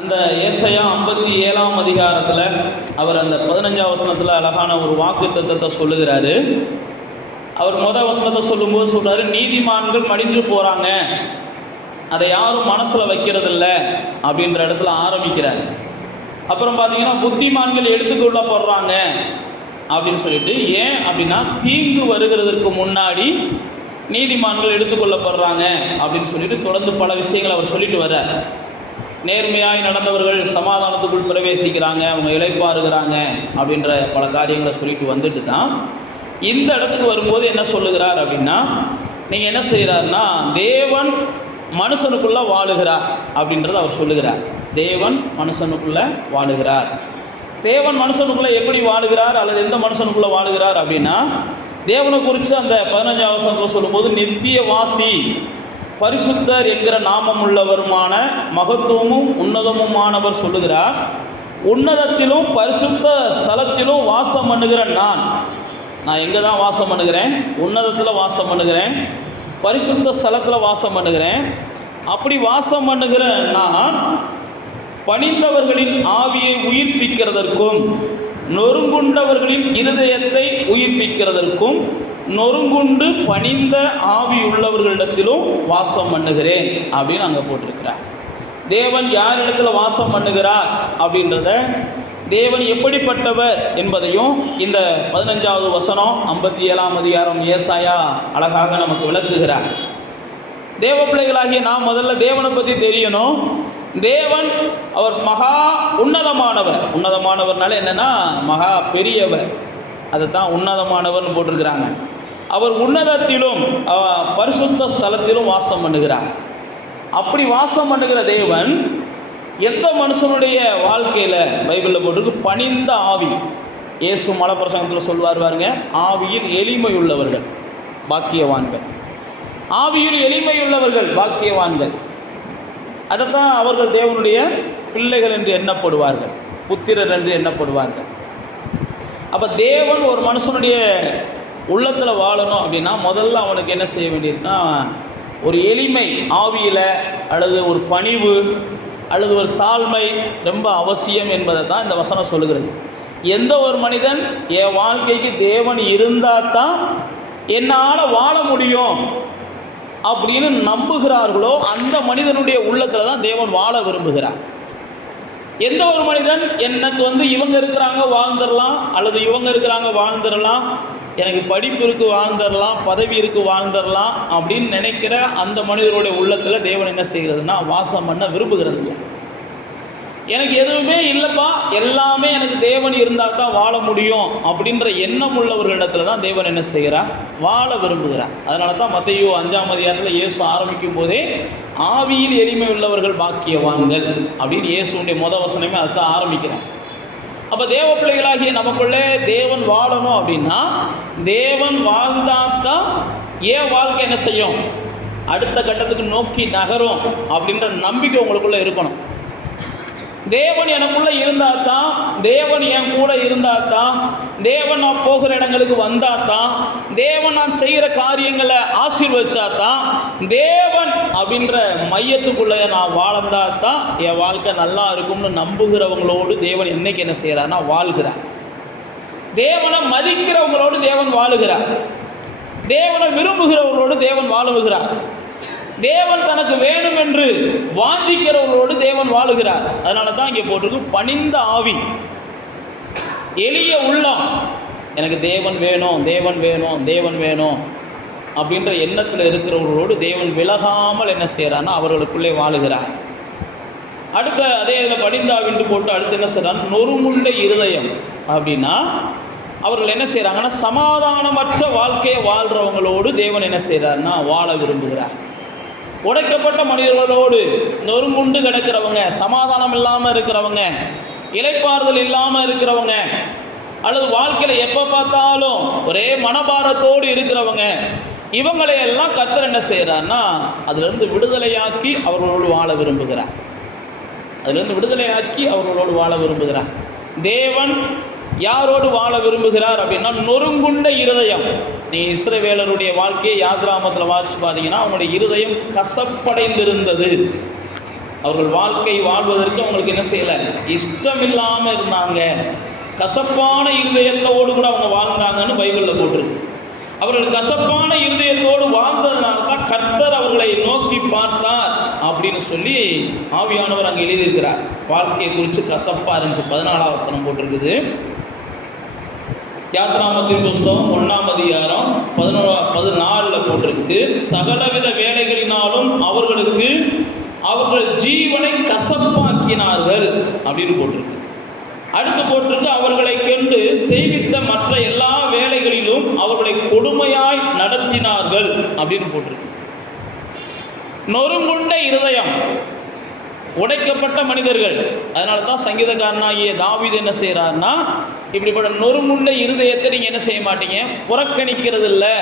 அந்த ஏசாயா 57ஆம் அதிகாரத்தில் அவர் அந்த 15ஆம் வசனத்தில் அழகான ஒரு வாக்கு தத்தத்தை சொல்லுகிறாரு. அவர் வசனத்தை சொல்லும்போது சொல்கிறாரு, நீதிமான்கள் மடிந்து போகிறாங்க, அதை யாரும் மனசில் வைக்கிறதில்ல அப்படின்ற இடத்துல ஆரம்பிக்கிறார். அப்புறம் பார்த்தீங்கன்னா புத்திமான்கள் எடுத்துக்கொள்ளப்படுறாங்க அப்படின்னு சொல்லிட்டு, ஏன் அப்படின்னா தீங்கு வருகிறதுக்கு முன்னாடி நீதிமான்கள் எடுத்துக்கொள்ளப்படுறாங்க அப்படின்னு சொல்லிட்டு தொடர்ந்து பல விஷயங்களை அவர் சொல்லிட்டு வர்றார். நேர்மையாய் நடந்தவர்கள் சமாதானத்துக்குள் பிரவேசிக்கிறாங்க, அவங்க இளைப்பாறுகிறாங்க அப்படின்ற பல காரியங்களை சொல்லிட்டு வந்துட்டு தான் இந்த இடத்துக்கு வரும்போது என்ன சொல்லுகிறார் அப்படின்னா, நீங்கள் என்ன செய்கிறாருன்னா தேவன் மனுஷனுக்குள்ளே வாழுகிறார் அப்படின்றத அவர் சொல்லுகிறார். தேவன் மனுஷனுக்குள்ளே வாழுகிறார். தேவன் மனுஷனுக்குள்ளே எப்படி வாழுகிறார் அல்லது எந்த மனுஷனுக்குள்ளே வாழுகிறார் அப்படின்னா, தேவனை குறித்து அந்த 15ஆம் வசனத்தில் சொல்லும்போது நித்தியவாசி பரிசுத்தர் என்கிற நாமம் உள்ளவருமான மகத்துவமும் உன்னதமுமானவர் சொல்லுகிறார், உன்னதத்திலும் பரிசுத்த ஸ்தலத்திலும் வாசம் பண்ணுகிற நான் எங்கே தான் வாசம் பண்ணுகிறேன்? உன்னதத்தில் வாசம் பண்ணுகிறேன், பரிசுத்த ஸ்தலத்தில் வாசம் பண்ணுகிறேன். அப்படி வாசம் பண்ணுகிற நான் பணிந்தவர்களின் ஆவியை உயிர்ப்பிக்கிறதற்கும் நொறுங்குண்டவர்களின் இருதயத்தை உயிர்ப்பிக்கிறதற்கும் நொறுங்குண்டு பணிந்த ஆவி உள்ளவர்களிடத்திலும் வாசம் பண்ணுகிறேன் அப்படின்னு அங்கே போட்டிருக்கிறார். தேவன் யாரிடத்தில் வாசம் பண்ணுகிறார் அப்படின்றத, தேவன் எப்படிப்பட்டவர் என்பதையும் இந்த 15ஆவது வசனம் 57ஆம் அதிகாரம் ஏசாயா அழகாக நமக்கு விளக்குகிறார். தேவ பிள்ளைகளாகிய நாம் முதல்ல தேவனை பற்றி தெரியணும். தேவன் அவர் மகா உன்னதமானவர். உன்னதமானவர்னால என்னென்னா மகா பெரியவர், அதை தான் உன்னதமானவர்னு போட்டிருக்கிறாங்க. அவர் உன்னதத்திலும் பரிசுத்த ஸ்தலத்திலும் வாசம் பண்ணுகிறார். அப்படி வாசம் பண்ணுகிற தேவன் எந்த மனுஷனுடைய வாழ்க்கையில் பைபிளில் போட்டிருக்கு? பணிந்த ஆவி. இயேசு மலைப்பிரசங்கத்தில் சொல்வார் பாருங்க, ஆவியில் எளிமை உள்ளவர்கள் பாக்கியவான்கள். ஆவியில் எளிமை உள்ளவர்கள் பாக்கியவான்கள். அதைத்தான் அவர்கள் தேவனுடைய பிள்ளைகள் என்று எண்ணப்படுவார்கள், புத்திரர் என்று எண்ணப்படுவார்கள். அப்போ தேவன் ஒரு மனுஷனுடைய உள்ளத்தில் வாழணும் அப்படின்னா முதல்ல அவனுக்கு என்ன செய்ய வேண்டியிருக்குன்னா, ஒரு எளிமை ஆவியில் அல்லது ஒரு பணிவு அல்லது ஒரு தாழ்மை ரொம்ப அவசியம் என்பதை தான் இந்த வசனம் சொல்லுகிறது. எந்த ஒரு மனிதன் என் வாழ்க்கைக்கு தேவன் இருந்தால் தான் என்னால் வாழ முடியும் அப்படின்னு நம்புகிறார்களோ அந்த மனிதனுடைய உள்ளத்தில் தான் தேவன் வாழ விரும்புகிறார். எந்த ஒரு மனிதன் எனக்கு இவங்க இருக்கிறாங்க வாழ்ந்துடலாம், அல்லது இவங்க இருக்கிறாங்க வாழ்ந்துடலாம், எனக்கு படிப்பு இருக்குது வாழ்ந்துடலாம், பதவி இருக்குது வாழ்ந்துடலாம் அப்படின்னு நினைக்கிற அந்த மனிதனுடைய உள்ளத்தில் தேவன் என்ன செய்கிறதுனா வாசம் பண்ண விரும்புகிறது இல்லை. எனக்கு எதுவுமே இல்லைப்பா, எல்லாமே எனக்கு தேவன் இருந்தால் தான் வாழ முடியும் அப்படின்ற எண்ணம் உள்ளவர்களிடத்தில் தான் தேவன் என்ன செய்கிறார்? வாழ விரும்புகிறார். அதனால தான் மத்தேயு 5ஆம் அதிகாரத்தில் இயேசு ஆரம்பிக்கும் போதே ஆவியில் எளிமை உள்ளவர்கள் பாக்கியவான்கள் அப்படின்னு இயேசுடைய வசனமே அதுதான் ஆரம்பிக்கிறார். அப்போ தேவ பிள்ளைகளாகிய நமக்குள்ளே தேவன் வாழணும் அப்படின்னா, தேவன் வாழ்ந்தால் தான் ஏன் வாழ்க்கை என்ன செய்யும்? அடுத்த கட்டத்துக்கு நோக்கி நகரும் அப்படின்ற நம்பிக்கை உங்களுக்குள்ளே இருக்கணும். தேவன் எனக்குள்ளே இருந்தால் தான், தேவன் என் கூட இருந்தால் தான், தேவன் நான் போகிற இடங்களுக்கு வந்தால் தான், தேவன் நான் செய்கிற காரியங்களை ஆசீர்வதிச்சா தான், தேவன் அப்படின்ற மையத்துக்குள்ளே நான் வாழ்ந்தால் தான் என் வாழ்க்கை நல்லா இருக்கும்னு நம்புகிறவங்களோடு தேவன் என்னைக்கு என்ன செய்கிறார்னா வாழ்கிறார். தேவனை மதிக்கிறவங்களோடு தேவன் வாழுகிறார். தேவனை விரும்புகிறவர்களோடு தேவன் வாழுகிறார். தேவன் தனக்கு வேணும் என்று வாஞ்சிக்கிறவர்களோடு தேவன் வாழுகிறார். அதனால தான் இங்கே போட்டிருக்கு பணிந்த ஆவி, எளிய உள்ளம். எனக்கு தேவன் வேணும், தேவன் வேணும், தேவன் வேணும் அப்படின்ற எண்ணத்தில் இருக்கிறவர்களோடு தேவன் விலகாமல் என்ன செய்கிறார்னா அவர்களுக்குள்ளே வாழுகிறார். அடுத்த அதே இதில் படிந்தாவின்று போட்டு அடுத்து என்ன செய்கிறார்? நொறுமுண்ட இருதயம் அப்படின்னா அவர்கள் என்ன செய்கிறாங்கன்னா சமாதானமற்ற வாழ்க்கையை வாழ்கிறவங்களோடு தேவன் என்ன செய்கிறார்னா வாழ விரும்புகிறார். உடைக்கப்பட்ட மனிதர்களோடு, நொறுங்குண்டு கிடக்கிறவங்க, சமாதானம் இல்லாமல் இருக்கிறவங்க, இளைப்பாறுதல் இல்லாமல் இருக்கிறவங்க, அல்லது வாழ்க்கையில் எப்போ பார்த்தாலும் ஒரே மனபாரத்தோடு இருக்கிறவங்க, இவங்களையெல்லாம் கர்த்தர் என்ன செய்கிறார்னா அதிலிருந்து விடுதலையாக்கி அவர்களோடு வாழ விரும்புகிறார். அதிலிருந்து விடுதலையாக்கி அவர்களோடு வாழ விரும்புகிறார். தேவன் யாரோடு வாழ விரும்புகிறார் அப்படின்னா நொறுங்குண்ட இருதயம். நீங்கள் இஸ்ரவேலருடைய வாழ்க்கையை யாத்ராமத்தில் வாசிச்சு பார்த்தீங்கன்னா அவங்களுடைய இருதயம் கசப்படைந்திருந்தது. அவர்கள் வாழ்க்கை வாழ்வதற்கு அவங்களுக்கு என்ன செய்யலை, இஷ்டம் இல்லாமல் இருந்தாங்க, கசப்பான இருதயத்தோடு கூட அவங்க வாழ்ந்தாங்கன்னு பைபிளில் போட்டிருக்கு. அவர்கள் கசப்பான இருதயத்தோடு வாழ்ந்ததுனால தான் கர்த்தர் அவர்களை நோக்கி பார்த்தார் அப்படின்னு சொல்லி ஆவியானவர் அங்கே எழுதியிருக்கிறார். வாழ்க்கையை குறித்து கசப்பாக இருந்துச்சு. 14ஆம் வசனம் போட்டிருக்குது. யாத்ராமத்தின் புஸ்தகம் 1ஆம் அதிகாரம் 14 போட்டிருக்கு. சகலவித வேலைகளினாலும் அவர்கள் ஜீவனை கசப்பாக்கினார்கள் அப்படின்னு போட்டிருக்கு. அடுத்து போட்டிருக்கு, அவர்களை கொண்டு செய்வித்த மற்ற எல்லா வேலைகளிலும் அவர்களை கொடுமையாய் நடத்தினார்கள் அப்படின்னு போட்டிருக்கு. நொறுங்குண்ட இருதயம், உடைக்கப்பட்ட மனிதர்கள். அதனால தான் சங்கீதக்காரனாகிய தாவீது என்ன செய்கிறார்னா, இப்படிப்பட்ட நொறுங்குண்ட இருதயத்தை நீங்கள் என்ன செய்ய மாட்டீங்க, புறக்கணிக்கிறது இல்லை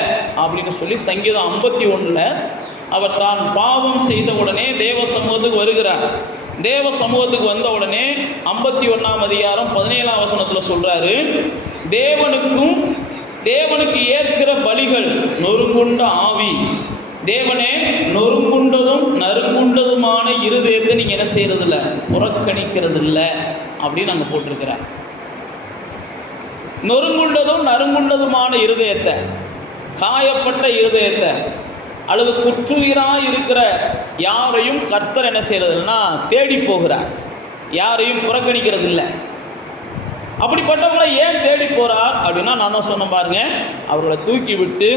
அப்படின்னு சொல்லி சங்கீதம் 51 அவர் தான் பாவம் செய்த உடனே தேவ சமூகத்துக்கு வருகிறார். தேவ சமூகத்துக்கு வந்த உடனே 51ஆம் அதிகாரம் 17ஆம் வசனத்தில் சொல்கிறாரு, தேவனுக்கு ஏற்கிற பலிகள் நொறுங்குண்ட ஆவி, தேவனே நொறுங்குண்டதும் நறுங்குண்டதுமான இருதயத்தை நீங்கள் என்ன செய்யறதில்ல, புறக்கணிக்கிறது இல்லை அப்படின்னு அங்கே போட்டிருக்கிறார். நொறுங்குண்டதும் நறுங்குண்டதுமான இருதயத்தை, காயப்பட்ட இருதயத்தை அல்லது குற்றுயிராக இருக்கிற யாரையும் கர்த்தர் என்ன செய்யறதுன்னா தேடி போகிறார், யாரையும் புறக்கணிக்கிறது இல்லை. அப்படிப்பட்டவங்களை ஏன் தேடி போகிறார் அப்படின்னா, நான் தான் சொன்ன பாருங்க, அவர்களை தூக்கி விட்டு,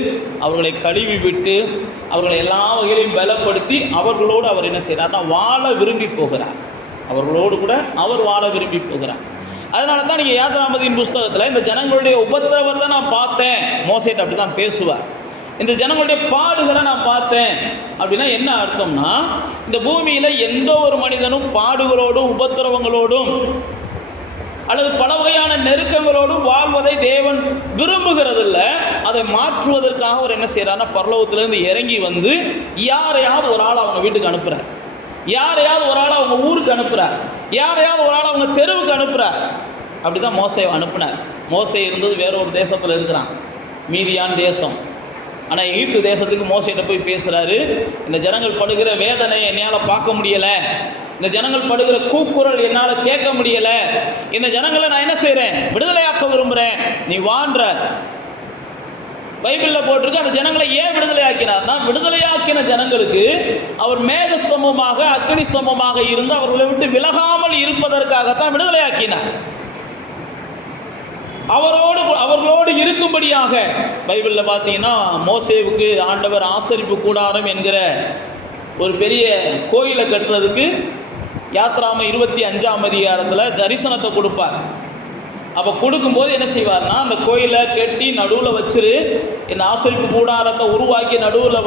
அவர்களை கழுவி விட்டு, அவர்களை எல்லா வகையிலையும் பலப்படுத்தி அவர்களோடு அவர் என்ன செய்கிறார்னா வாழ விரும்பி போகிறார். அவர்களோடு கூட அவர் வாழ விரும்பி போகிறார். அதனால தான் நீங்கள் யாத்ராமத்தின் புஸ்தகத்தில் இந்த ஜனங்களுடைய உபத்திரவத்தை நான் பார்த்தேன், மோசேட்ட அப்படி தான் பேசுவார். இந்த ஜனங்களுடைய பாடுகளை நான் பார்த்தேன் அப்படின்னா என்ன அர்த்தம்னா, இந்த பூமியில் எந்த ஒரு மனிதனும் பாடுகளோடும் உபத்திரவங்களோடும் அல்லது பல வகையான நெருக்கங்களோடும் வாழ்வதை தேவன் விரும்புகிறதில்ல. அதை மாற்றுவதற்காக அவர் என்ன செய்கிறார்னா, பரலோகத்திலேருந்து இறங்கி வந்து யாரையாவது ஒரு ஆள் அவங்க வீட்டுக்கு அனுப்புகிறார், யாரையாவது ஒரு ஆள் அவங்க ஊருக்கு அனுப்புகிறார், யாரையாவது ஒரு ஆள் அவங்க தெருவுக்கு அனுப்புகிறார். அப்படி தான் மோசேவை அனுப்புனார். மோசே இருந்தது வேற ஒரு தேசத்தில் இருக்கிறான், மீதியான் தேசம். ஆனால் எகிப்து தேசத்துக்கு மோசேட்ட போய் பேசுகிறாரு, இந்த ஜனங்கள் படுகிற வேதனையை என்னால் பார்க்க முடியலை, இந்த ஜனங்கள் படுகிற கூக்குரல் என்னால் கேட்க முடியலை, இந்த ஜனங்களை நான் என்ன செய்கிறேன், விடுதலையாக்க விரும்புகிறேன், நீ வான்ற. பைபிளில் போட்டிருக்கு, அந்த ஜனங்களை ஏன் விடுதலை ஆக்கினார்னா, விடுதலையாக்கின ஜனங்களுக்கு அவர் மேகஸ்தம்பமாக அக்னி ஸ்தம்பமாக இருந்து அவர்களை விட்டு விலகாமல் இருப்பதற்காகத்தான் விடுதலையாக்கினார். அவர்களோடு இருக்கும்படியாக பைபிளில் பார்த்தீங்கன்னா, மோசேவுக்கு ஆண்டவர் ஆசரிப்பு கூடாரம் என்கிற ஒரு பெரிய கோயிலை கட்டுறதுக்கு யாத்ராம 25ஆம் அதிகாரத்தில் தரிசனத்தை கொடுப்பார். அப்போ கொடுக்கும்போது என்ன செய்வார்னா, அந்த கோயிலை கட்டி நடுவில் வச்சிரு, இந்த ஆசரிப்பு கூடாரத்தை உருவாக்கி நடுவில்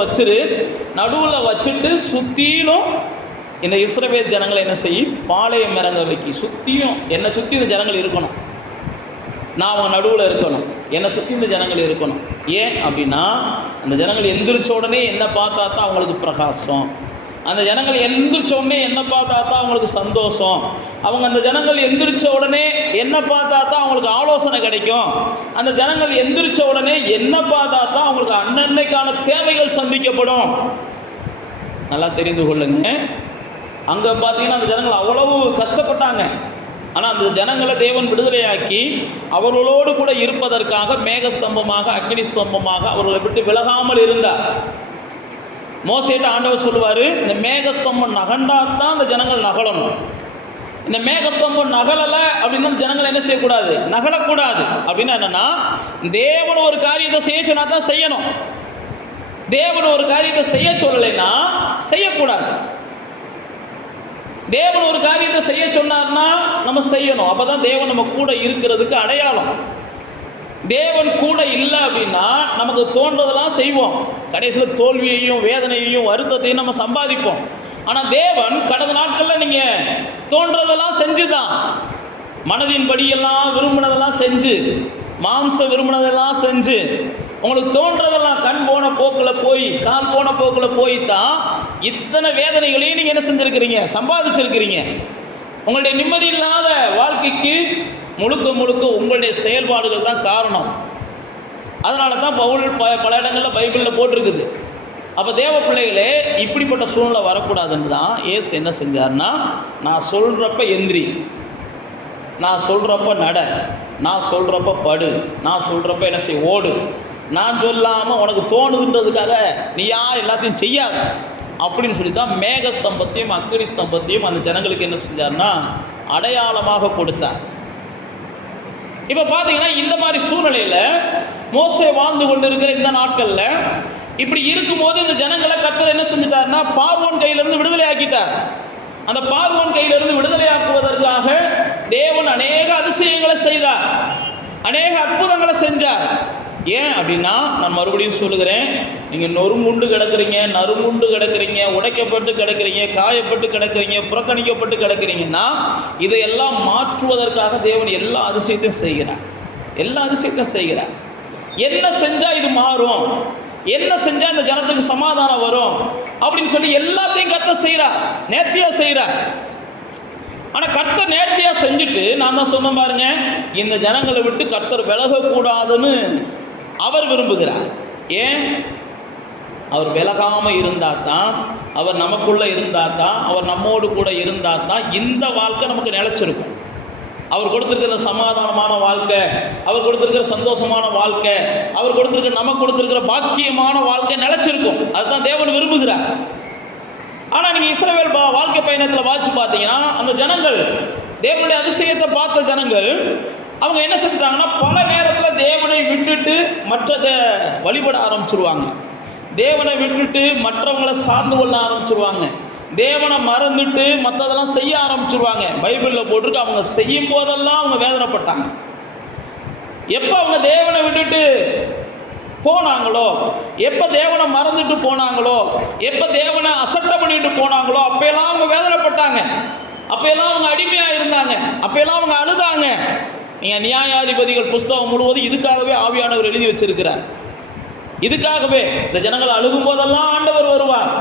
வச்சுட்டு சுற்றிலும் இந்த இஸ்ரவேல் ஜனங்களை என்ன செய்யும், பாளையம் இறங்க வைக்கி, சுற்றியும் என்னை சுற்றி இந்த ஜனங்கள் இருக்கணும், நான் அவன் நடுவில் இருக்கணும், என்னை சுற்றி இந்த ஜனங்கள் இருக்கணும். ஏன் அப்படின்னா, அந்த ஜனங்கள் எந்திரிச்ச உடனே என்னை பார்த்தா தான் அவங்களுக்கு பிரகாசம், அந்த ஜனங்கள் எந்திரிச்ச உடனே என்னை பார்த்தா தான் அவங்களுக்கு சந்தோஷம், அந்த ஜனங்கள் எந்திரிச்ச உடனே என்னை பார்த்தா தான் அவங்களுக்கு ஆலோசனை கிடைக்கும், அந்த ஜனங்கள் எந்திரிச்ச உடனே என்னை பார்த்தா தான் அவங்களுக்கு அன்னன்னைக்கான தேவைகள் சந்திக்கப்படும். நல்லா தெரிந்து கொள்ளுங்க. அங்கே பார்த்தீங்கன்னா அந்த ஜனங்கள் அவ்வளவு கஷ்டப்பட்டாங்க. ஆனால் அந்த ஜனங்களை தேவன் விடுதலையாக்கி அவர்களோடு கூட இருப்பதற்காக மேகஸ்தம்பமாக அக்னி ஸ்தம்பமாக அவர்களை விட்டு விலகாமல் இருந்தார். மோசேட்ட ஆண்டவர் சொல்லுவார், இந்த மேகஸ்தம்பம் நகண்டாத்தான் அந்த ஜனங்கள் நகலணும், இந்த மேகஸ்தம்பம் நகலலை அப்படின்னா அந்த ஜனங்கள் என்ன செய்யக்கூடாது, நகலக்கூடாது. அப்படின்னா என்னன்னா, தேவன் ஒரு காரியத்தை செய்ய சொன்னா தான் செய்யணும், தேவன் ஒரு காரியத்தை செய்ய சொல்லலைன்னா செய்யக்கூடாது. தேவன் ஒரு காரியத்தை செய்ய சொன்னார்னா நம்ம செய்யணும். அப்பதான் தேவன் நம்ம கூட இருக்கிறதுக்கு அடையாளம். தேவன் கூட இல்லை அப்படின்னா நமக்கு தோன்றதெல்லாம் செய்வோம், கடைசியில் தோல்வியையும் வேதனையையும் வருத்தத்தையும் நம்ம சம்பாதிப்போம். ஆனால் தேவன் கடந்த நாட்களில் நீங்கள் தோன்றதெல்லாம் செஞ்சுதான், மனதின் படியெல்லாம் விரும்பினதெல்லாம் செஞ்சு, மாம்ச விரும்பினதெல்லாம் செஞ்சு, உங்களுக்கு தோன்றதெல்லாம் கண் போன போக்கில் போய் கால் போன போக்கில் போய் தான் இத்தனை வேதனைகளையும் நீங்கள் என்ன செஞ்சுருக்கிறீங்க, சம்பாதிச்சிருக்கிறீங்க. உங்களுடைய நிம்மதி இல்லாத வாழ்க்கைக்கு முழுக்க உங்களுடைய செயல்பாடுகள் தான் காரணம். அதனால தான் பவுல் பல இடங்களில் பைபிளில் போட்டிருக்குது, அப்போ தேவ பிள்ளைகளே, இப்படிப்பட்ட சூழ்நிலை வரக்கூடாதுன்னு தான் இயேசு என்ன செஞ்சார்னா, நான் சொல்கிறப்ப எந்திரி, நான் சொல்கிறப்ப நட, நான் சொல்கிறப்ப படு, நான் சொல்கிறப்ப என்ன செய் ஓடு, நான் சொல்லாமல் உனக்கு தோணுதுன்றதுக்காக நீயா எல்லாத்தையும் செய்யாத அப்படின்னு சொல்லி தான் மேகஸ்தம்பத்தையும் அக்கினி ஸ்தம்பத்தையும் அந்த ஜனங்களுக்கு என்ன செஞ்சார்னா அடையாளமாக கொடுத்தார். இப்போ பார்த்தீங்கன்னா இந்த மாதிரி சூழ்நிலையில் மோசே வாழ்ந்து கொண்டு இருக்கிற இந்த நாட்களில் இப்படி இருக்கும்போது இந்த ஜனங்களை கர்த்தர் என்ன செஞ்சிட்டார்னா பார்வோன் கையிலிருந்து விடுதலை ஆக்கிட்டார். அந்த பார்வோன் கையிலிருந்து விடுதலை ஆக்குவதற்காக தேவன் அநேக அதிசயங்களை செய்தார், அநேக அற்புதங்களை செஞ்சார். ஏன் அப்படின்னா, நான் மறுபடியும் சொல்லுகிறேன், நீங்கள் நொறுங்குண்டு கிடக்கிறீங்க, நறுங்குண்டு கிடக்கிறீங்க, உடைக்கப்பட்டு கிடக்கிறீங்க, காயப்பட்டு கிடக்கிறீங்க, புறக்கணிக்கப்பட்டு கிடக்கிறீங்கன்னா இதையெல்லாம் மாற்றுவதற்காக தேவன் எல்லா அதிசயத்தையும் செய்கிறார், எல்லா அதிசயத்தையும் செய்கிறார். என்ன செஞ்சால் இது மாறும், என்ன செஞ்சால் இந்த ஜனத்துக்கு சமாதானம் வரும் அப்படின்னு சொல்லி எல்லாத்தையும் கர்த்தர் செய்கிறார், நேர்த்தியாக செய்கிறார். ஆனால் கர்த்தர் நேர்த்தியாக செஞ்சுட்டு நான் தான் சொன்ன பாருங்க, இந்த ஜனங்களை விட்டு கர்த்தர் விலகக்கூடாதுன்னு அவர் விரும்புகிறார். ஏன்? அவர் விலகாமல் இருந்தால் தான், அவர் நமக்குள்ளே இருந்தால் தான், அவர் நம்மோடு கூட இருந்தால் தான் இந்த வாழ்க்கை நமக்கு நிலைச்சிருக்கும். அவர் கொடுத்துருக்கிற சமாதானமான வாழ்க்கை, அவர் கொடுத்துருக்கிற சந்தோஷமான வாழ்க்கை, அவர் கொடுத்துருக்கிற நமக்கு கொடுத்துருக்கிற பாக்கியமான வாழ்க்கை நிலைச்சிருக்கும். அதுதான் தேவன் விரும்புகிறார். ஆனால் நீங்கள் இஸ்ரவேல் வாழ்க்கை பயணத்தில் வாட்சி பார்த்தீங்கன்னா, அந்த ஜனங்கள் தேவனுடைய அதிசயத்தை பார்த்த ஜனங்கள் அவங்க என்ன செஞ்சுட்டாங்கன்னா, பல நேரத்தில் தேவனை விட்டுட்டு மற்றதை வழிபட ஆரம்பிச்சிருவாங்க, தேவனை விட்டுட்டு மற்றவங்களை சார்ந்து கொள்ள ஆரம்பிச்சிருவாங்க, தேவனை மறந்துட்டு மற்றதெல்லாம் செய்ய ஆரம்பிச்சிருவாங்க. பைபிளில் போட்டிருக்கு, அவங்க செய்யும் போதெல்லாம் அவங்க வேதனைப்பட்டாங்க. எப்போ அவங்க தேவனை விட்டுட்டு போனாங்களோ, எப்போ தேவனை மறந்துட்டு போனாங்களோ, எப்போ தேவனை அசட்டை பண்ணிட்டு போனாங்களோ, அப்போயெல்லாம் அவங்க வேதனைப்பட்டாங்க, அப்போயெல்லாம் அவங்க அடிமையாக இருந்தாங்க, அப்போயெல்லாம் அவங்க அழுதாங்க. நீங்கள் நியாயாதிபதிகள் புஸ்தகம் முழுவதும் இதுக்காகவே ஆவியானவர் எழுதி வச்சிருக்கிறார். இதுக்காகவே இந்த ஜனங்கள் அழுகும் போதெல்லாம் ஆண்டவர் வருவார்,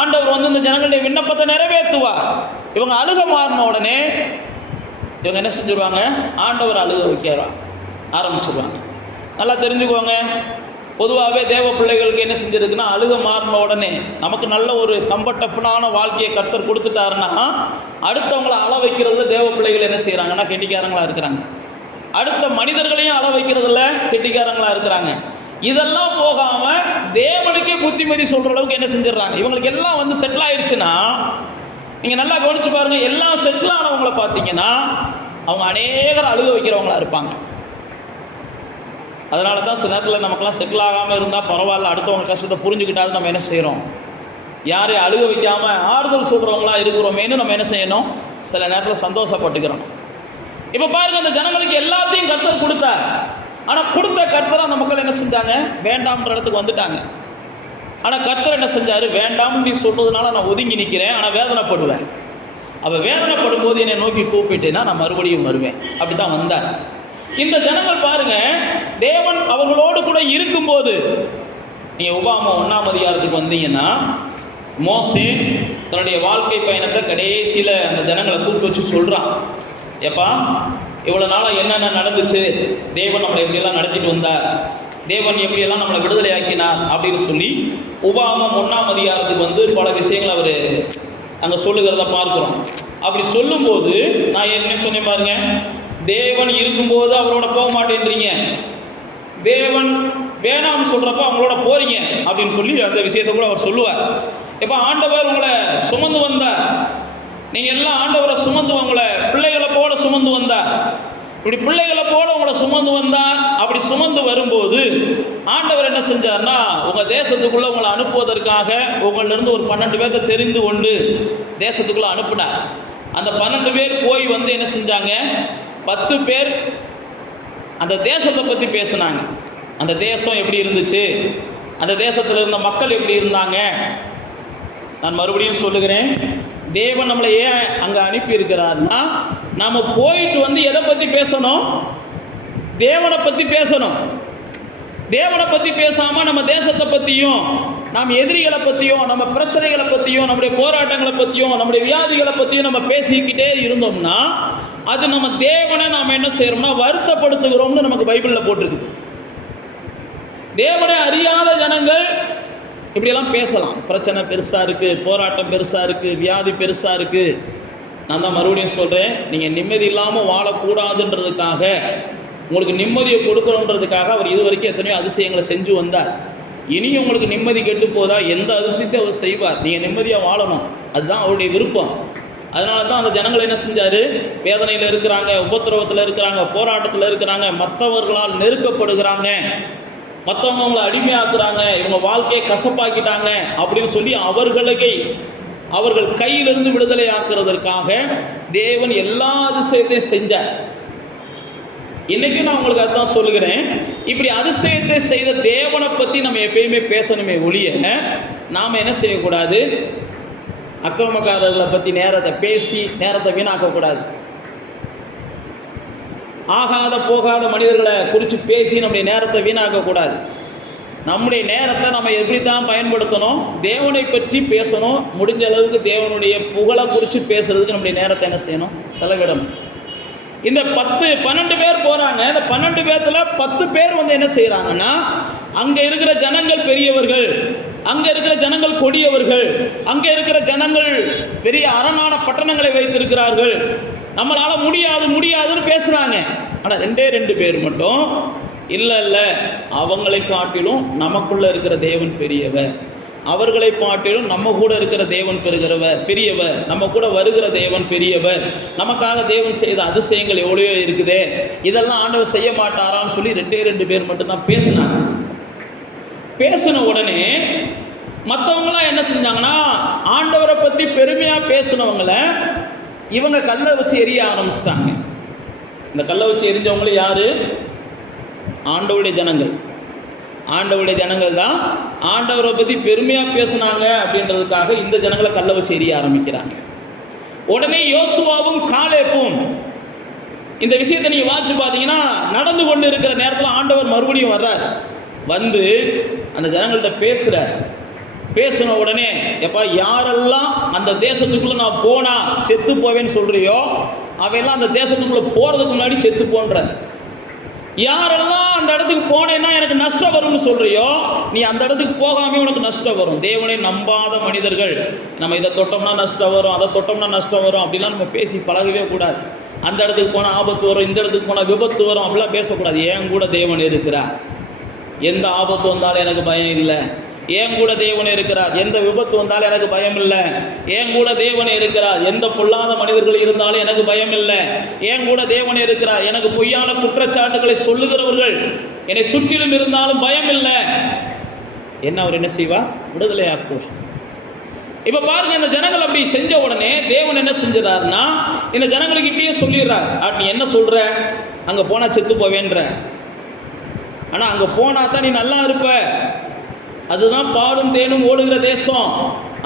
ஆண்டவர் வந்து இந்த ஜனங்களுடைய விண்ணப்பத்தை நிறைவேற்றுவார். இவங்க அழுக மாறின உடனே இவங்க என்ன செஞ்சுருவாங்க, ஆண்டவர் அழுக வைக்க ஆரம்பிச்சிருவாங்க. நல்லா தெரிஞ்சுக்குவாங்க, பொதுவாகவே தேவ பிள்ளைகளுக்கு என்ன செஞ்சிருக்குன்னா, அழுக மாறின உடனே நமக்கு நல்ல ஒரு கம்ஃபர்டபுளான வாழ்க்கையை கர்த்தர் கொடுத்துட்டாருன்னா, அடுத்தவங்களை அழ வைக்கிறதுல தேவ பிள்ளைகள் என்ன செய்கிறாங்கன்னா கெட்டிக்காரங்களாக இருக்கிறாங்க, அடுத்த மனிதர்களையும் அழ வைக்கிறதுல கெட்டிக்காரங்களாக இருக்கிறாங்க. இதெல்லாம் போகாமல் தேவனுக்கே புத்திமதி சொல்கிற அளவுக்கு என்ன செஞ்சிடறாங்க. இவங்களுக்கு எல்லாம் வந்து செட்டில் ஆயிடுச்சுன்னா, நீங்கள் நல்லா கவனித்து பாருங்கள், எல்லாம் செட்டில் ஆனவங்களை பார்த்தீங்கன்னா அவங்க அநேகர் அழுக வைக்கிறவங்களா இருப்பாங்க. அதனால தான் சில நேரத்தில் நமக்கெல்லாம் செட்டில் ஆகாமல் இருந்தால் பரவாயில்ல, அடுத்தவங்க கஷ்டத்தை புரிஞ்சுக்கிட்டாது நம்ம என்ன செய்கிறோம், யாரையும் அழுக வைக்காமல் ஆறுதல் சொல்கிறவங்களா இருக்கிறோமேனு நம்ம என்ன செய்யணும், சில நேரத்தில் சந்தோஷப்பட்டுக்கிறோம். இப்போ பாருங்கள், அந்த ஜனங்களுக்கு எல்லாத்தையும் கர்த்தர் கொடுத்தார். ஆனால் கொடுத்த கர்த்தர் அந்த மக்கள் என்ன செஞ்சாங்க, வேண்டாம்ன்ற இடத்துக்கு வந்துட்டாங்க. ஆனால் கர்த்தர் என்ன செஞ்சார், வேண்டாம்னு நீ சொல்கிறதுனால நான் ஒதுங்கி நிற்கிறேன், ஆனால் வேதனைப்படுவேன். அப்போ வேதனைப்படும் போது என்னை நோக்கி கூப்பிட்டேன்னா நான் மறுபடியும் வருவேன். அப்படி தான் வந்தார். இந்த ஜனங்கள் பாருங்க, தேவன் அவர்களோடு கூட இருக்கும்போது, நீங்கள் உபாகமம் 1ஆம் அதிகாரத்துக்கு வந்தீங்கன்னா, மோசே தன்னுடைய வாழ்க்கை பயணத்தை கடைசியில் அந்த ஜனங்களை கூப்பிட்டு வச்சு சொல்கிறான், எப்பா இவ்வளோ நாளாக என்னென்ன நடந்துச்சு, தேவன் நம்மளை எப்படியெல்லாம் நடத்திட்டு வந்தார், தேவன் எப்படியெல்லாம் நம்மளை விடுதலை ஆக்கினார் அப்படின்னு சொல்லி உபாகமம் 1ஆம் அதிகாரத்துக்கு வந்து பல விஷயங்கள் அவர் அங்கே சொல்லுகிறத பார்க்குறோம். அப்படி சொல்லும்போது நான் என்ன சொன்னேன் பாருங்க, தேவன் இருக்கும்போது அவரோட போக மாட்டேன்றீங்க, தேவன் வேணாம்னு சொல்கிறப்ப அவங்களோட போறீங்க அப்படின்னு சொல்லி அந்த விஷயத்தை கூட அவர் சொல்லுவார். இப்போ ஆண்டவர் உங்களை சுமந்து வந்தார், நீங்கள் எல்லாம் ஆண்டவரை சுமந்து உங்களை பிள்ளைகளை போல சுமந்து வந்தார். இப்படி பிள்ளைகளை போல உங்களை சுமந்து வந்தார். அப்படி சுமந்து வரும்போது ஆண்டவர் என்ன செஞ்சார்னா, உங்கள் தேசத்துக்குள்ளே உங்களை அனுப்புவதற்காக உங்களிலிருந்து ஒரு 12 பேர்த்தை தெரிந்து கொண்டு தேசத்துக்குள்ளே அனுப்புனார். அந்த 12 பேர் போய் வந்து என்ன செஞ்சாங்க, 10 பேர் அந்த தேசத்தை பற்றி பேசுனாங்க. அந்த தேசம் எப்படி இருந்துச்சு, அந்த தேசத்தில் இருந்த மக்கள் எப்படி இருந்தாங்க. நான் மறுபடியும் சொல்லுகிறேன், தேவன் நம்மளை ஏன் அங்கே அனுப்பி இருக்கிறார்னா, நாம் போயிட்டு வந்து எதை பற்றி பேசணும், தேவனை பற்றி பேசணும். தேவனை பற்றி பேசாமல் நம்ம தேசத்தை பற்றியும், நம்ம எதிரிகளை பற்றியும், நம்ம பிரச்சனைகளை பற்றியும், நம்முடைய போராட்டங்களை பற்றியும், நம்முடைய வியாதிகளை பற்றியும் நம்ம பேசிக்கிட்டே இருந்தோம்னா, அது நம்ம தேவனை நாம் என்ன செய்கிறோம்னா வருத்தப்படுத்துகிறோம்னு நமக்கு பைபிளில் போட்டிருக்கு. தேவனை அறியாத ஜனங்கள் இப்படியெல்லாம் பேசலாம். பிரச்சனை பெருசாக இருக்குது, போராட்டம் பெருசாக இருக்குது, வியாதி பெருசாக இருக்குது. நான் தான் மறுபடியும் சொல்கிறேன், நீங்கள் நிம்மதி இல்லாமல் வாழக்கூடாதுன்றதுக்காக, உங்களுக்கு நிம்மதியை கொடுக்கணுன்றதுக்காக அவர் இது வரைக்கும் எத்தனையோ அதிசயங்களை செஞ்சு வந்தார். இனியும் உங்களுக்கு நிம்மதி கெட்டு போதா, எந்த அதிசயத்தை அவர் செய்வார். நீங்கள் நிம்மதியாக வாழணும், அதுதான் அவருடைய விருப்பம். அதனால தான் அந்த ஜனங்கள் என்ன செஞ்சார், வேதனையில் இருக்கிறாங்க, உபத்திரவத்தில் இருக்கிறாங்க, போராட்டத்தில் இருக்கிறாங்க, மற்றவர்களால் நெருக்கப்படுகிறாங்க, மற்றவங்க அவங்களை அடிமையாக்குறாங்க, இவங்க வாழ்க்கையை கசப்பாக்கிட்டாங்க அப்படின்னு சொல்லி அவர்கள் கையிலிருந்து விடுதலை ஆக்குறதற்காக தேவன் எல்லா அதிசயத்தையும் செஞ்சார். இன்னைக்கு நான் உங்களுக்கு அதான் சொல்லுகிறேன், இப்படி அதிசயத்தை செய்த தேவனை பற்றி நம்ம எப்பயுமே பேசணுமே ஒழிய, நாம் என்ன செய்யக்கூடாது, அக்கிரமக்காரர்களை பற்றி நேரத்தை பேசி நேரத்தை வீணாக்கக்கூடாது. ஆகாத போகாத மனிதர்களை குறித்து பேசி நம்முடைய நேரத்தை வீணாக்கக்கூடாது. நம்முடைய நேரத்தை நம்ம எப்படி தான் பயன்படுத்தணும், தேவனை பற்றி பேசணும். முடிஞ்ச அளவுக்கு தேவனுடைய புகழை குறித்து பேசுறதுக்கு நம்முடைய நேரத்தை என்ன செய்யணும், செலவிடணும். இந்த 12 பேர் போகிறாங்க. இந்த 12 பேர்த்துல 10 பேர் என்ன செய்கிறாங்கன்னா, அங்கே இருக்கிற ஜனங்கள் பெரியவர்கள், அங்கே இருக்கிற ஜனங்கள் கொடியவர்கள், அங்கே இருக்கிற ஜனங்கள் பெரிய அரணான பட்டணங்களை வைத்திருக்கிறார்கள், நம்மளால் முடியாதுன்னு பேசுகிறாங்க. ஆனால் 2 பேர் மட்டும் இல்லை, அவங்களை காட்டிலும் நமக்குள்ளே இருக்கிற தேவன் பெரியவர், அவர்களை பாட்டிலும் நம்ம கூட இருக்கிற தேவன் பெரியவர், நம்ம கூட வருகிற தேவன் பெரியவர், நமக்காக தேவன் செய்த அதிசயங்கள் எவ்வளோ இருக்குதே, இதெல்லாம் ஆண்டவர் செய்ய மாட்டாரான்னு சொல்லி 2 பேர் மட்டும்தான் பேசினாங்க. பேசின உடனே மற்றவங்களாம் என்ன செஞ்சாங்கன்னா, ஆண்டவரை பற்றி பெருமையாக பேசினவங்கள இவங்க கல்லை வச்சு எரிய ஆரம்பிச்சிட்டாங்க. இந்த கல்லை வச்சு எரிஞ்சவங்களும் யாரு, ஆண்டவருடைய ஜனங்கள் தான். ஆண்டவரை பற்றி பெருமையாக பேசினாங்க அப்படின்றதுக்காக இந்த ஜனங்களை கல்லை வச்சு எரிய ஆரம்பிக்கிறாங்க. உடனே யோசுவாவும் காலேப்பும் இந்த விஷயத்தை நீங்கள் வாட்சி பார்த்தீங்கன்னா, நடந்து கொண்டு இருக்கிற நேரத்தில் ஆண்டவர் மறுபடியும் வர்றார். வந்து அந்த ஜனங்கள்கிட்ட பேசுகிறார். பேசின உடனே, எப்பா யாரெல்லாம் அந்த தேசத்துக்குள்ளே நான் போனா செத்து போவேன்னு சொல்கிறியோ அவையெல்லாம் அந்த தேசத்துக்குள்ளே போகிறதுக்கு முன்னாடி செத்து போன்ற, யாரெல்லாம் அந்த இடத்துக்கு போனேன்னா எனக்கு நஷ்டம் வரும்னு சொல்றியோ, நீ அந்த இடத்துக்கு போகாமே உனக்கு நஷ்டம் வரும். தேவனை நம்பாத மனிதர்கள், நம்ம இதை தொட்டோம்னா நஷ்டம் வரும், அதை தொட்டோம்னா நஷ்டம் வரும் அப்படிலாம் நம்ம பேசி பழகவே கூடாது. அந்த இடத்துக்கு போனால் ஆபத்து வரும், இந்த இடத்துக்கு போனால் விபத்து வரும் அப்படிலாம் பேசக்கூடாது. ஏன் கூட தேவன் இருக்கிறார், எந்த ஆபத்து வந்தாலும் எனக்கு பயம் இல்லை, ஏன் கூட தேவன் இருக்கிறார், எந்த விபத்து வந்தாலும் எனக்கு பயம் இல்லை, ஏன் கூட தேவன் இருக்கிறார், எந்த பொல்லாத மனிதர்கள் இருந்தாலும் எனக்கு பயம் இல்லை, ஏன் கூட தேவன் இருக்கிறார், எனக்கு பொய்யான குற்றச்சாட்டுகளை சொல்லுகிறவர்கள் என்னை சுற்றிலும் இருந்தாலும் பயம் இல்லை. என்ன அவர் என்ன செய்வார், விடுதலை ஆக்குவார். இப்ப பாருங்க, இந்த ஜனங்கள் அப்படி செஞ்ச உடனே தேவன் என்ன செஞ்சார்னா, இந்த ஜனங்களுக்கு இப்படியே சொல்லிடுறார், நீ என்ன சொல்ற, அங்க போனா செத்து போவேன்ற, ஆனா அங்க போனா தான் நீ நல்லா இருப்ப, அதுதான் பாலும் தேனும் ஓடுகிற தேசம்,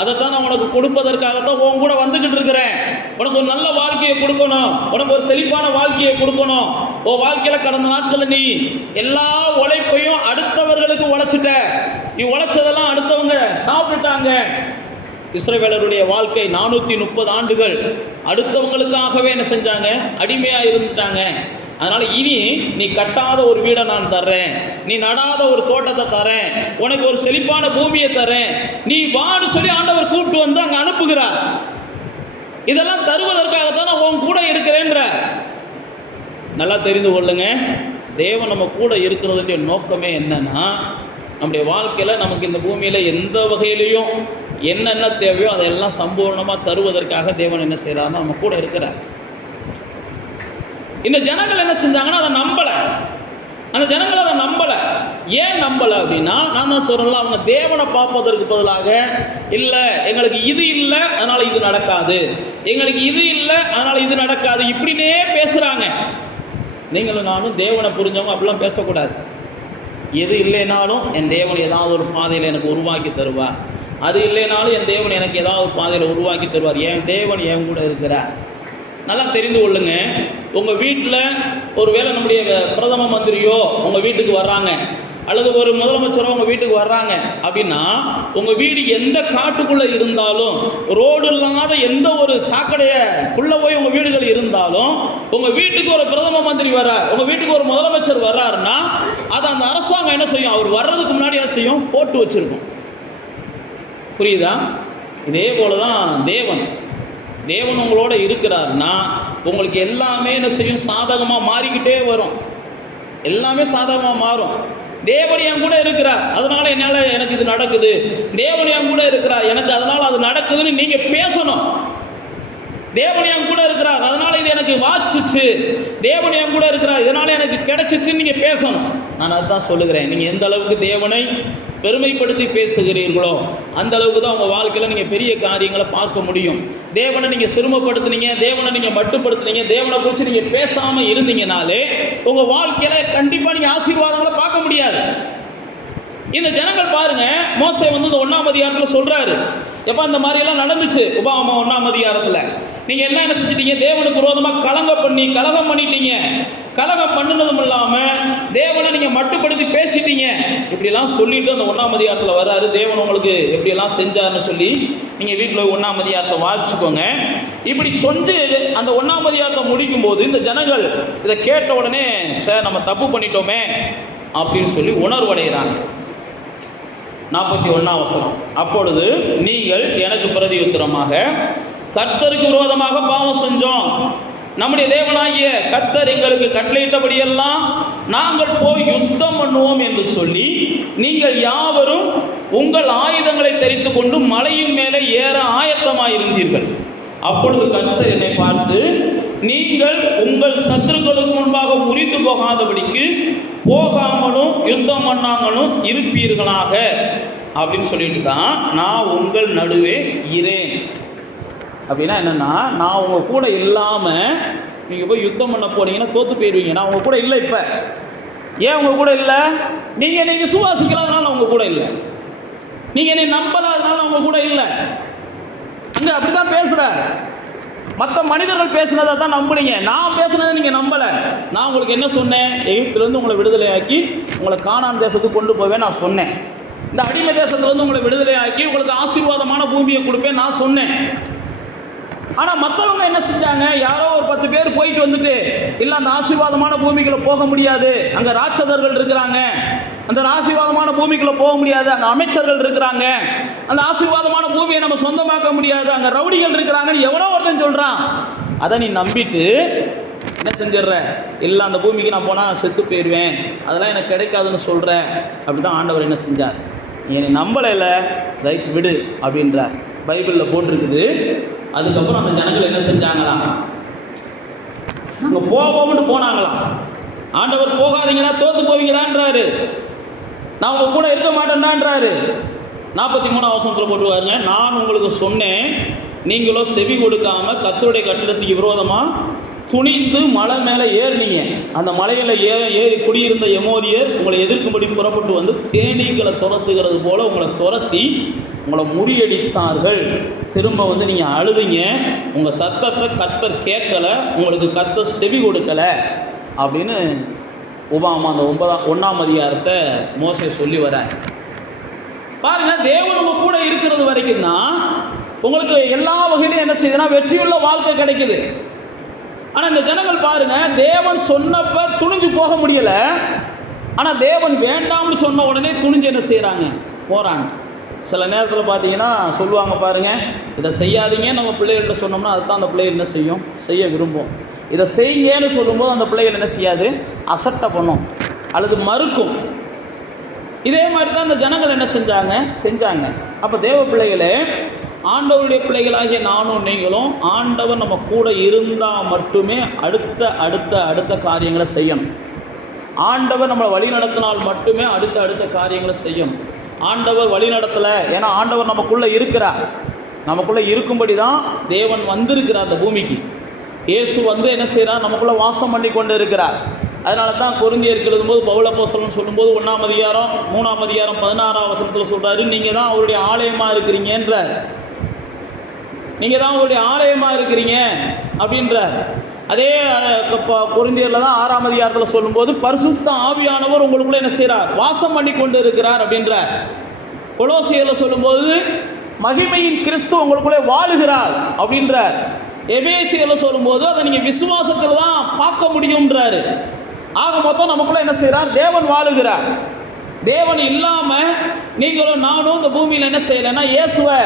அதைத்தான் நான் உனக்கு கொடுப்பதற்காகத்தான் உன் கூட வந்துக்கிட்டு இருக்கிறேன். உனக்கு ஒரு நல்ல வாழ்க்கையை கொடுக்கணும், உனக்கு ஒரு செழிப்பான வாழ்க்கையை கொடுக்கணும். உன் வாழ்க்கையில் கடந்த நாட்களில் நீ எல்லா உழைப்பையும் அடுத்தவர்களுக்கு உழைச்சிட்ட, நீ உழைச்சதெல்லாம் அடுத்தவங்க சாப்பிட்டுட்டாங்க. இஸ்ரவேலருடைய வாழ்க்கை 430 ஆண்டுகள் அடுத்தவங்களுக்காகவே என்ன செஞ்சாங்க, அடிமையாக இருந்துட்டாங்க. அதனால் இனி நீ கட்டாத ஒரு வீடை நான் தர்றேன், நீ நடாத ஒரு தோட்டத்தை தரேன், உனக்கு ஒரு செழிப்பான பூமியை தரேன், நீ வான்னு சொல்லி ஆண்டவர் கூப்பிட்டு வந்து அங்கே அனுப்புகிறார். இதெல்லாம் தருவதற்காகத்தான் நான் உன் கூட இருக்கிறேன்ற. நல்லா தெரிந்து கொள்ளுங்க, தேவன் நம்ம கூட இருக்கிறதுடைய நோக்கமே என்னன்னா, நம்முடைய வாழ்க்கையில் நமக்கு இந்த பூமியில் எந்த வகையிலையும் என்னென்ன தேவையோ அதெல்லாம் சம்பூர்ணமாக தருவதற்காக தேவன் என்ன செய்கிறாருன்னா நம்ம கூட இருக்கிறார். இந்த ஜனங்கள் என்ன செஞ்சாங்கன்னா அதை நம்பலை. அந்த ஜனங்கள் அதை நம்பலை. ஏன் நம்பலை அப்படின்னா, நான் தான் சொல்கிறேன்ல, அவங்க தேவனை பார்ப்பதற்கு பதிலாக இல்லை எங்களுக்கு இது இல்லை அதனால் இது நடக்காது, எங்களுக்கு இது இல்லை அதனால் இது நடக்காது, இப்படின்னே பேசுகிறாங்க. நீங்களும் நானும் தேவனை புரிஞ்சவங்க அப்படிலாம் பேசக்கூடாது. எது இல்லைனாலும் என் தேவன் ஏதாவது ஒரு பாதையில் எனக்கு உருவாக்கி தருவார், அது இல்லைனாலும் என் தேவன் எனக்கு ஏதாவது ஒரு பாதையில் உருவாக்கி தருவார். என் தேவன் என் கூட இருக்கிறார். நல்லா தெரிந்து கொள்ளுங்க, உங்கள் வீட்டில் ஒரு வேளை நம்முடைய பிரதம மந்திரியோ உங்கள் வீட்டுக்கு வர்றாங்க, அல்லது ஒரு முதலமைச்சரோ உங்கள் வீட்டுக்கு வர்றாங்க அப்படின்னா, உங்கள் வீடு எந்த காட்டுக்குள்ளே இருந்தாலும், ரோடு இல்லாத எந்த ஒரு சாக்கடைக்குள்ளே போய் உங்கள் வீடுகள் இருந்தாலும், உங்கள் வீட்டுக்கு ஒரு பிரதம மந்திரி வர்றார், உங்கள் வீட்டுக்கு ஒரு முதலமைச்சர் வர்றாருன்னா, அதை அந்த அரசாங்கம் என்ன செய்யும், அவர் வர்றதுக்கு முன்னாடி என்ன செய்யும், போட்டு வச்சுருக்கும். புரியுதா? இதே போல தான் தேவன் உங்களோட இருக்கிறாருன்னா உங்களுக்கு எல்லாமே என்ன செய்யும்? சாதகமாக மாறிக்கிட்டே வரும். எல்லாமே சாதகமாக மாறும். தேவன் என் கூட இருக்கிறார், அதனால எனக்கு இது நடக்குது. தேவன் என் கூட இருக்கிறார், எனக்கு அதனால அது நடக்குதுன்னு நீங்க பேசணும். தேவன் என் கூட இருக்கிறார், அதனால இது எனக்கு வாச்சிச்சு. தேவன் என் கூட இருக்கிறார், இதனால எனக்கு கிடைச்சிச்சுன்னு நீங்க பேசணும். நான் அதுதான் சொல்லுகிறேன். நீங்க எந்த அளவுக்கு தேவனை பெருமைப்படுத்தி பேசுகிறீர்களோ அந்த அளவுக்கு தான் உங்கள் வாழ்க்கையில் நீங்கள் பெரிய காரியங்களை பார்க்க முடியும். தேவனை நீங்கள் சிரமப்படுத்துனீங்க, தேவனை நீங்கள் மட்டுப்படுத்துனீங்க, தேவனை குறித்து நீங்கள் பேசாமல் இருந்தீங்கனாலே உங்கள் வாழ்க்கையில் கண்டிப்பாக நீங்கள் ஆசீர்வாதங்களை பார்க்க முடியாது. இந்த ஜனங்கள் பாருங்க, மோசே வந்து இந்த 1ஆம் அதிகாரத்தில் சொல்றாரு, எப்போ அந்த மாதிரியெல்லாம் நடந்துச்சு. உபாகமம் 1ஆம் அதிகாரத்தில் நீங்கள் என்ன செஞ்சிட்டீங்க? தேவனுக்கு விரோதமாக கலகம் பண்ணிட்டீங்க. கலகம் பண்ணினதும் இல்லாமல் தேவனை நீங்கள் மட்டுப்படுத்தி பேசிட்டீங்க. இப்படிலாம் சொல்லிட்டு அந்த 1ஆம் அதிகாரத்தில் வர்றாரு. தேவன் உங்களுக்கு எப்படியெல்லாம் செஞ்சாருன்னு சொல்லி நீங்கள் வீட்டில் 1ஆம் அதிகாரத்தை வாசிச்சுக்கோங்க. இப்படி சொல்லி அந்த 1ஆம் அதிகாரத்தை முடிக்கும் போது இந்த ஜனங்கள் இதை கேட்ட உடனே, சார் நம்ம தப்பு பண்ணிட்டோமே அப்படின்னு சொல்லி உணர்வடைகிறாங்க. 41ஆம் வசனம், அப்பொழுது நீங்கள் எனக்கு பிரதியுத்தரமாக, கர்த்தருக்கு விரோதமாக பாவம் செஞ்சோம், நம்முடைய தேவனாகிய கர்த்தர் எங்களுக்கு கட்டளையிட்டபடியெல்லாம் நாங்கள் போய் யுத்தம் பண்ணுவோம் என்று சொல்லி நீங்கள் யாவரும் உங்கள் ஆயுதங்களை தரித்து கொண்டு மலையின் மேலே ஏற ஆயத்தமாயிருந்தீர்கள். அப்பொழுது கர்த்தர் என்னை பார்த்து, நீங்கள் உங்கள் சத்துருக்களுக்கு முன்பாக முறிந்து போகாதபடிக்கு போகாமலும் யுத்தம் பண்ணாமலும் இருப்பீர்களாக அப்படின்னு சொல்லிட்டு தான் நான் உங்கள் நடுவே இரேன். அப்படின்னா என்னென்னா, நான் உங்கள் கூட இல்லாமல் நீங்கள் போய் யுத்தம் பண்ண போனீங்கன்னா தோற்று போயிடுவீங்க. நான் உங்கள் கூட இல்லை. இப்போ ஏன் உங்கள் கூட இல்லை? நீங்கள் சுவாசிக்கலாதனால உங்கள் கூட இல்லை, நீங்கள் என்னை நம்பலாதனால உங்கள் கூட இல்லை. அங்கே அப்படி தான் பேசுகிறார். மற்ற மனிதர்கள் பேசுனதை தான் நம்புனீங்க, நான் பேசுனதை நீங்கள் நம்பலை. நான் உங்களுக்கு என்ன சொன்னேன்? எகிப்திலேருந்து உங்களை விடுதலையாக்கி உங்களை கானான் தேசத்துக்கு கொண்டு போவேன் நான் சொன்னேன். இந்த அடிமை தேசத்துலேருந்து உங்களை விடுதலையாக்கி உங்களுக்கு ஆசீர்வாதமான பூமியை கொடுப்பேன் நான் சொன்னேன். ஆனால் மற்றவங்க என்ன செஞ்சாங்க? யாரோ ஒரு 10 பேர் போயிட்டு வந்துட்டு, இல்லை அந்த ஆசீர்வாதமான பூமிக்குள்ளே போக முடியாது, அங்கே ராட்சதர்கள் இருக்கிறாங்க, அந்த ஆசீர்வாதமான பூமிக்குள்ளே போக முடியாது, அங்கே அமைச்சர்கள் இருக்கிறாங்க, அந்த ஆசீர்வாதமான பூமியை நம்ம சொந்தமாக்க முடியாது, அங்கே ரவுடிகள் இருக்கிறாங்கன்னு எவனோ ஒருத்தன் சொல்கிறான். அதை நீ நம்பிட்டு என்ன செஞ்சிடுற? இல்லை அந்த பூமிக்கு நான் போனால் செத்து போயிடுவேன், அதெல்லாம் எனக்கு கிடைக்காதுன்னு சொல்கிறேன். அப்படி தான் ஆண்டவர் என்ன செஞ்சார்? நீ என்னை நம்பலைல, ரைட் விடு அப்படின்றார். பைபிளில் போட்டிருக்குது. அதுக்கப்புறம் அந்த ஜனங்கள் என்ன செஞ்சாங்களாம்? நாங்கள் போவோம்னு போனாங்களாம். ஆண்டவர் போகாதீங்கன்னா தோற்று போவீங்களான்றாரு, நான் உங்க கூட இருக்க மாட்டேன்டான்றாரு. 43ஆம் வசனத்தில் போட்டுவாருங்க, நான் உங்களுக்கு சொன்னேன், நீங்களோ செவி கொடுக்காம கர்த்தருடைய கட்டளத்துக்கு விரோதமாக துணிந்து மலை மேலே ஏறினீங்க. அந்த மலையில் ஏறி குடியிருந்த எமோரியர் உங்களை எதிர்க்கும்படி புறப்பட்டு வந்து தேனீக்களை துரத்துகிறது போல உங்களை துரத்தி உங்களை முறியடித்தார்கள். திரும்ப வந்து நீங்கள் அழுதிங்க, உங்கள் சத்தத்தை கர்த்தர் கேட்கலை, உங்களுக்கு கர்த்தர் செவி கொடுக்கலை அப்படின்னு உபாகமம் அந்த 1ஆம் அதிகாரத்தை மோசே சொல்லி வர பாருங்க. தேவன் உங்க கூட இருக்கிறது வரைக்கும் தான் உங்களுக்கு எல்லா வகையிலும் என்ன செய்யுதுன்னா வெற்றியுள்ள வாழ்க்கை கிடைக்குது. ஆனால் இந்த ஜனங்கள் பாருங்க, தேவன் சொன்னப்ப துணிஞ்சு போக முடியலை, ஆனால் தேவன் வேண்டாம்னு சொன்ன உடனே துணிஞ்சு என்ன செய்கிறாங்க? போகிறாங்க. சில நேரத்தில் பார்த்தீங்கன்னா சொல்லுவாங்க பாருங்கள், இதை செய்யாதீங்க நம்ம பிள்ளைகள்கிட்ட சொன்னோம்னா அதுதான் அந்த பிள்ளைகள் என்ன செய்யும்? செய்ய விரும்பும். இதை செய்யுங்கன்னு சொல்லும்போது அந்த பிள்ளைகள் என்ன செய்யாது? அசட்டை பண்ணும் அல்லது மறுக்கும். இதே மாதிரி தான் இந்த ஜனங்கள் என்ன செஞ்சாங்க. அப்போ தேவ பிள்ளைகளே, ஆண்டவருடைய பிள்ளைகளாகிய நானும் நீங்களும் ஆண்டவர் நம்ம கூட இருந்தால் மட்டுமே அடுத்த காரியங்களை செய்யணும். ஆண்டவர் நம்மளை வழி நடத்தினால் மட்டுமே அடுத்த காரியங்களை செய்யணும். ஆண்டவர் வழி நடத்தலை, ஏன்னா ஆண்டவர் நமக்குள்ளே இருக்கிறார். நமக்குள்ளே இருக்கும்படி தான் தேவன் வந்திருக்கிறார் அந்த பூமிக்கு. இயேசு வந்து என்ன செய்கிறார்? நமக்குள்ளே வாசம் பண்ணி கொண்டு இருக்கிறார். அதனால தான் கொரிந்தியருக்கு எழுதும்போது பவுல் அப்போஸ்தலன் சொல்லும்போது 1ஆம் அதிகாரம் 3ஆம் அதிகாரம் 16ஆம் வசனத்தில் சொல்கிறாரு, நீங்கள் தான் அவருடைய ஆலயமாக இருக்கிறீங்கன்றார். நீங்கள் தான் அவருடைய ஆலயமாக இருக்கிறீங்க அப்படின்றார். அதே கொரிந்தியரில் தான் 6ஆம் அதிகாரத்தில் சொல்லும்போது பரிசுத்த ஆவியானவர் உங்களுக்குள்ளே என்ன செய்கிறார்? வாசம் பண்ணி கொண்டு இருக்கிறார் அப்படின்றார். கொலோசியரில் சொல்லும்போது மகிமையின் கிறிஸ்து உங்களுக்குள்ளே வாழுகிறார் அப்படின்றார். எபேசியரில் சொல்லும்போது அதை நீங்கள் விசுவாசத்தில் தான் பார்க்க முடியும்ன்றாரு. ஆக மொத்தம் நமக்குள்ளே என்ன செய்கிறார்? தேவன் வாழுகிறார். தேவன் இல்லாமல் நீங்களும் நானும் இந்த பூமியில் என்ன செய்யலைன்னா இயேசுவை